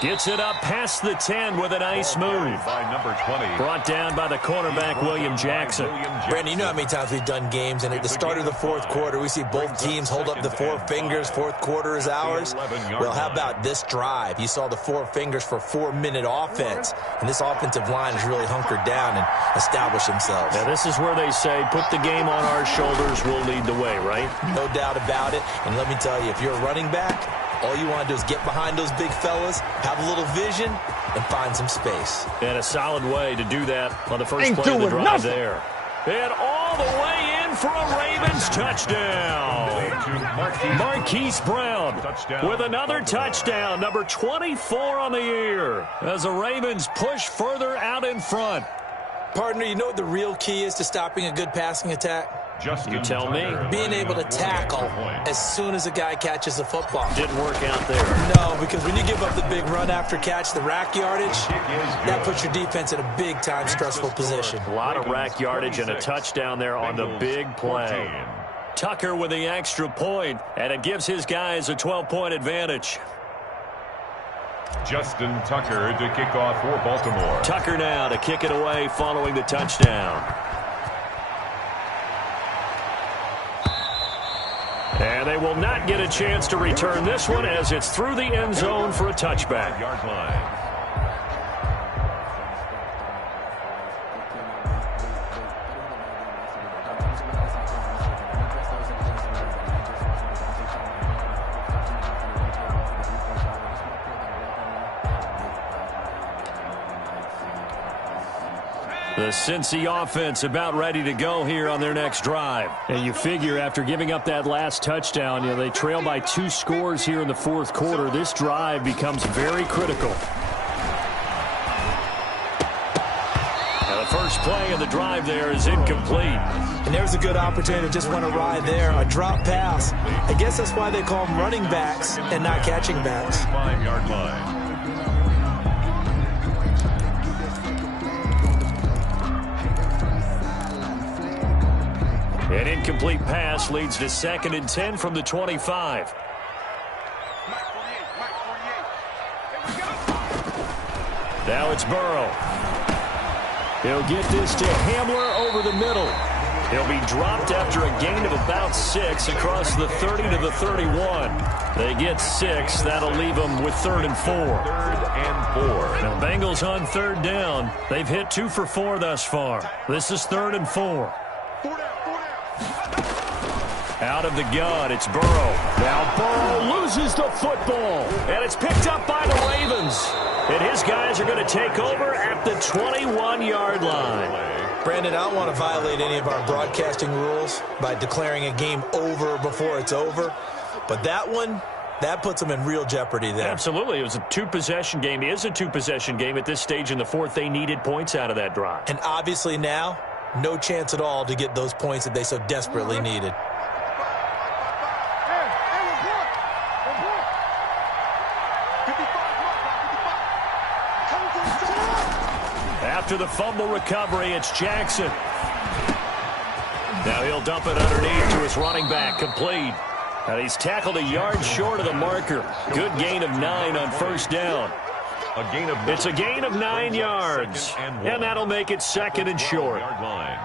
Gets it up past the 10 with a nice move. By number 20. Brought down by the cornerback, William Jackson. Brandon, you know how many times we've done games, and at the start of the fourth quarter, we see both teams hold up the four fingers. Fourth quarter is ours. Well, how about this drive? You saw the four fingers for 4-minute offense, and this offensive line has really hunkered down and established themselves. Now, this is where they say, put the game on our shoulders, we'll lead the way, right? No doubt about it. And let me tell you, if you're a running back, all you want to do is get behind those big fellas, have a little vision, and find some space. And a solid way to do that on the first play of the drive there. And all the way in for a Ravens touchdown. Marquise Brown with another touchdown, number 24 on the year, as the Ravens push further out in front. Partner, you know what the real key is to stopping a good passing attack? You tell me. Being able to tackle as soon as a guy catches the football. Didn't work out there. No, because when you give up the big run after catch, the rack yardage, that puts your defense in a big-time stressful position. A lot of rack yardage and a touchdown there on the big play. Tucker with the extra point, and it gives his guys a 12-point advantage. Justin Tucker to kick off for Baltimore. Tucker now to kick it away following the touchdown. And they will not get a chance to return this one as it's through the end zone for a touchback. Yard line. The Cincy offense about ready to go here on their next drive. And you figure after giving up that last touchdown, they trail by 2 scores here in the fourth quarter. This drive becomes very critical. Now the first play of the drive there is incomplete. And there's a good opportunity to just want to ride there. A drop pass. I guess that's why they call them running backs and not catching backs. 5-yard line. An incomplete pass leads to 2nd and 10 from the 25. Now it's Burrow. He'll get this to Hamler over the middle. He'll be dropped after a gain of about 6 across the 30 to the 31. They get 6. That'll leave them with 3rd and 4. 3rd and 4. Now Bengals on 3rd down. They've hit 2 for 4 thus far. This is 3rd and 4. Out of the gun, it's Burrow. Now Burrow loses the football, and it's picked up by the Ravens. And his guys are going to take over at the 21-yard line. Brandon, I don't want to violate any of our broadcasting rules by declaring a game over before it's over. But that one, that puts them in real jeopardy there. Absolutely. It was a 2-possession game. It is a 2-possession game at this stage in the fourth. They needed points out of that drive. And obviously now, no chance at all to get those points that they so desperately needed. After the fumble recovery, it's Jackson. Now he'll dump it underneath to his running back, complete. And he's tackled a yard short of the marker. Good gain of 9 on first down. It's a gain of 9 yards. And that'll make it 2nd and short. Yard line.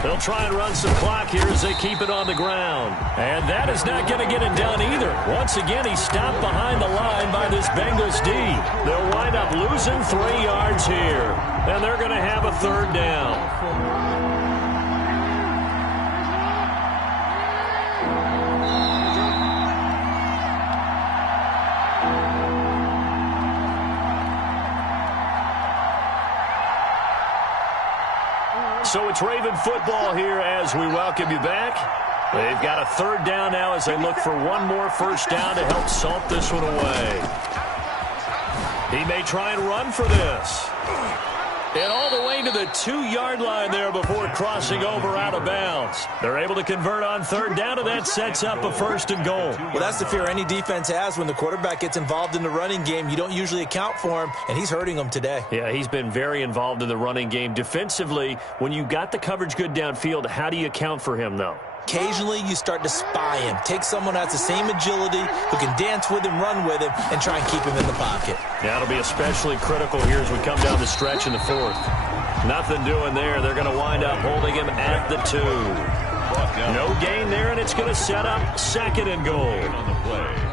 They'll try and run some clock here as they keep it on the ground. And that is not going to get it done either. Once again, he's stopped behind the line by this Bengals D. They'll wind up losing 3 yards here. And they're going to have a 3rd down. So it's Raven football here as we welcome you back. They've got a 3rd down now as they look for one more first down to help salt this one away. He may try and run for this. And all the way to the 2-yard line there before crossing over out of bounds. They're able to convert on third down, and that sets up a 1st and goal. Well, that's the fear any defense has when the quarterback gets involved in the running game. You don't usually account for him, and he's hurting them today. Yeah, he's been very involved in the running game. Defensively, when you got the coverage good downfield, how do you account for him, though? Occasionally, you start to spy him. Take someone who has the same agility, who can dance with him, run with him, and try and keep him in the pocket. That'll be especially critical here as we come down the stretch in the 4th. Nothing doing there. They're going to wind up holding him at the 2. No gain there, and it's going to set up 2nd and goal.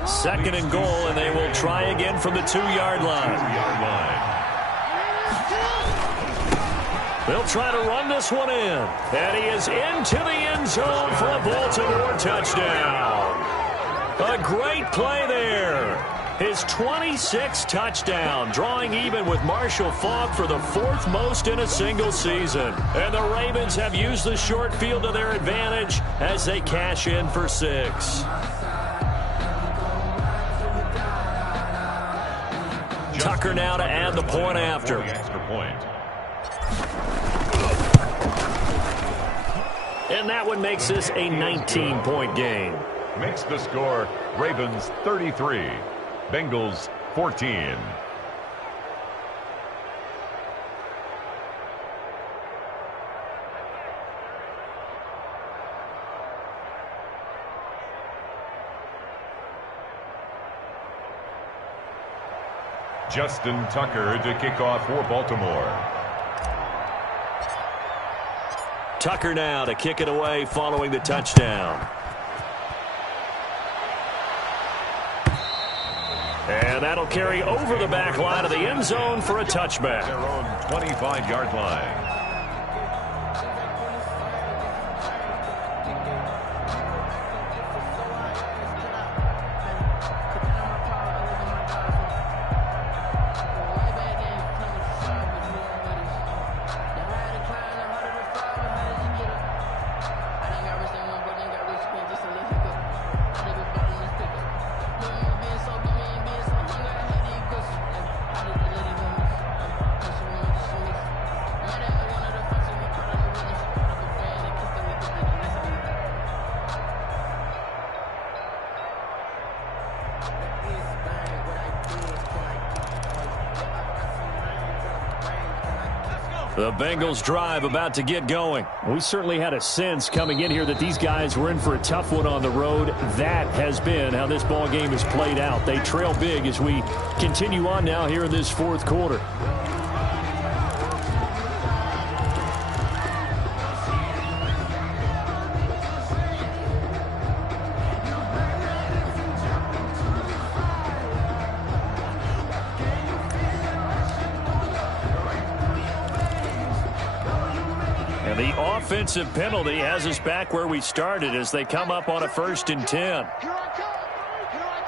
2nd and goal, and they will try again from the 2-yard line. They'll try to run this one in. And he is into the end zone for a Baltimore touchdown. A great play there. His 26th touchdown, drawing even with Marshall Faulk for the 4th most in a single season. And the Ravens have used the short field to their advantage as they cash in for 6. Tucker now to add the point after. And that one makes this a 19-point game. Makes the score Ravens 33, Bengals 14. Justin Tucker to kick off for Baltimore. Tucker now to kick it away following the touchdown. And that'll carry over the back line of the end zone for a touchback. Their own 25-yard line. The Bengals drive about to get going. We certainly had a sense coming in here that these guys were in for a tough one on the road. That has been how this ball game has played out. They trail big as we continue on now here in this 4th quarter. Offensive penalty has us back where we started as they come up on a 1st and 10. Here I come. Here I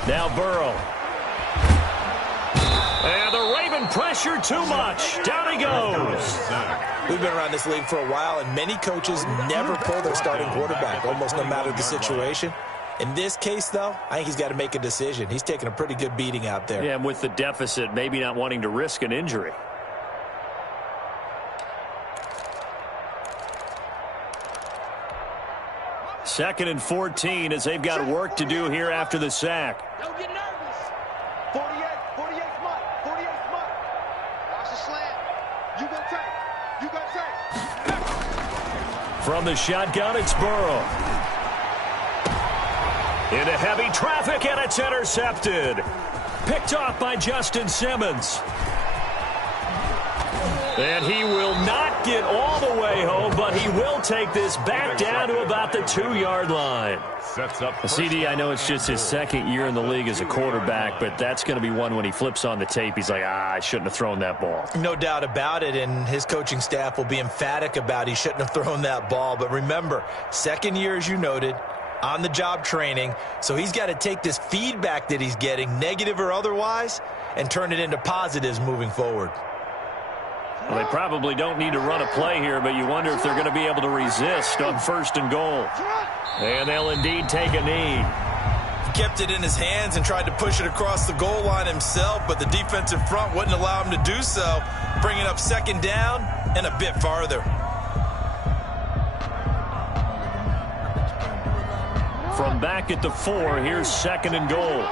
come. Now Burrow. And the Raven pressure too much. Down he goes. We've been around this league for a while, and many coaches never pull their starting quarterback, almost no matter the situation. In this case, though, I think he's got to make a decision. He's taking a pretty good beating out there. Yeah, and with the deficit, maybe not wanting to risk an injury. Second and 14 as they've got work to do here after the sack. Don't get nervous. 48 smart. 48 smart. Watch the slant. You go take. You go take. From the shotgun, it's Burrow. Into heavy traffic, and it's intercepted. Picked off by Justin Simmons. And he will not get all the way home, but he will take this back down to about the 2-yard line. CD, I know it's just his 2nd year in the league as a quarterback, but that's going to be one when he flips on the tape. He's like, I shouldn't have thrown that ball. No doubt about it, and his coaching staff will be emphatic about he shouldn't have thrown that ball. But remember, 2nd year, as you noted, on-the-job training, so he's got to take this feedback that he's getting, negative or otherwise, and turn it into positives moving forward. Well, they probably don't need to run a play here, but you wonder if they're going to be able to resist on 1st and goal. And they'll indeed take a knee. kept it in his hands and tried to push it across the goal line himself, but the defensive front wouldn't allow him to do so, bringing up second down and a bit farther. From back at the 4, here's second and goal.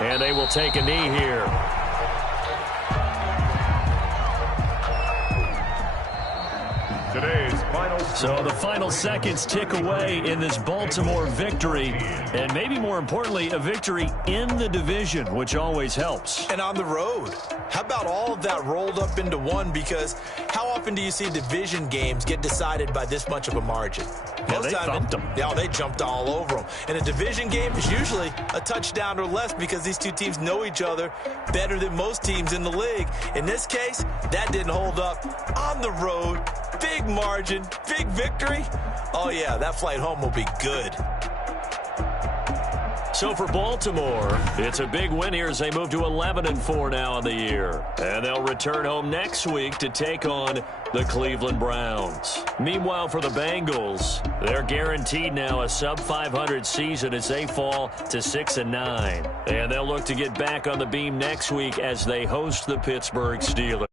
And they will take a knee here. Today's final. So the final seconds tick away in this Baltimore victory. And maybe more importantly, a victory in the division, which always helps. And on the road. How about all of that rolled up into one? Because how often do you see division games get decided by this much of a margin? Yeah, they thumped them. Yeah, they jumped all over them. And a division game is usually a touchdown or less because these two teams know each other better than most teams in the league. In this case, that didn't hold up. On the road, big margin, big victory. Oh, yeah, that flight home will be good. So for Baltimore, it's a big win here as they move to 11-4 now on the year. And they'll return home next week to take on the Cleveland Browns. Meanwhile, for the Bengals, they're guaranteed now a sub-500 season as they fall to 6-9. And they'll look to get back on the beam next week as they host the Pittsburgh Steelers.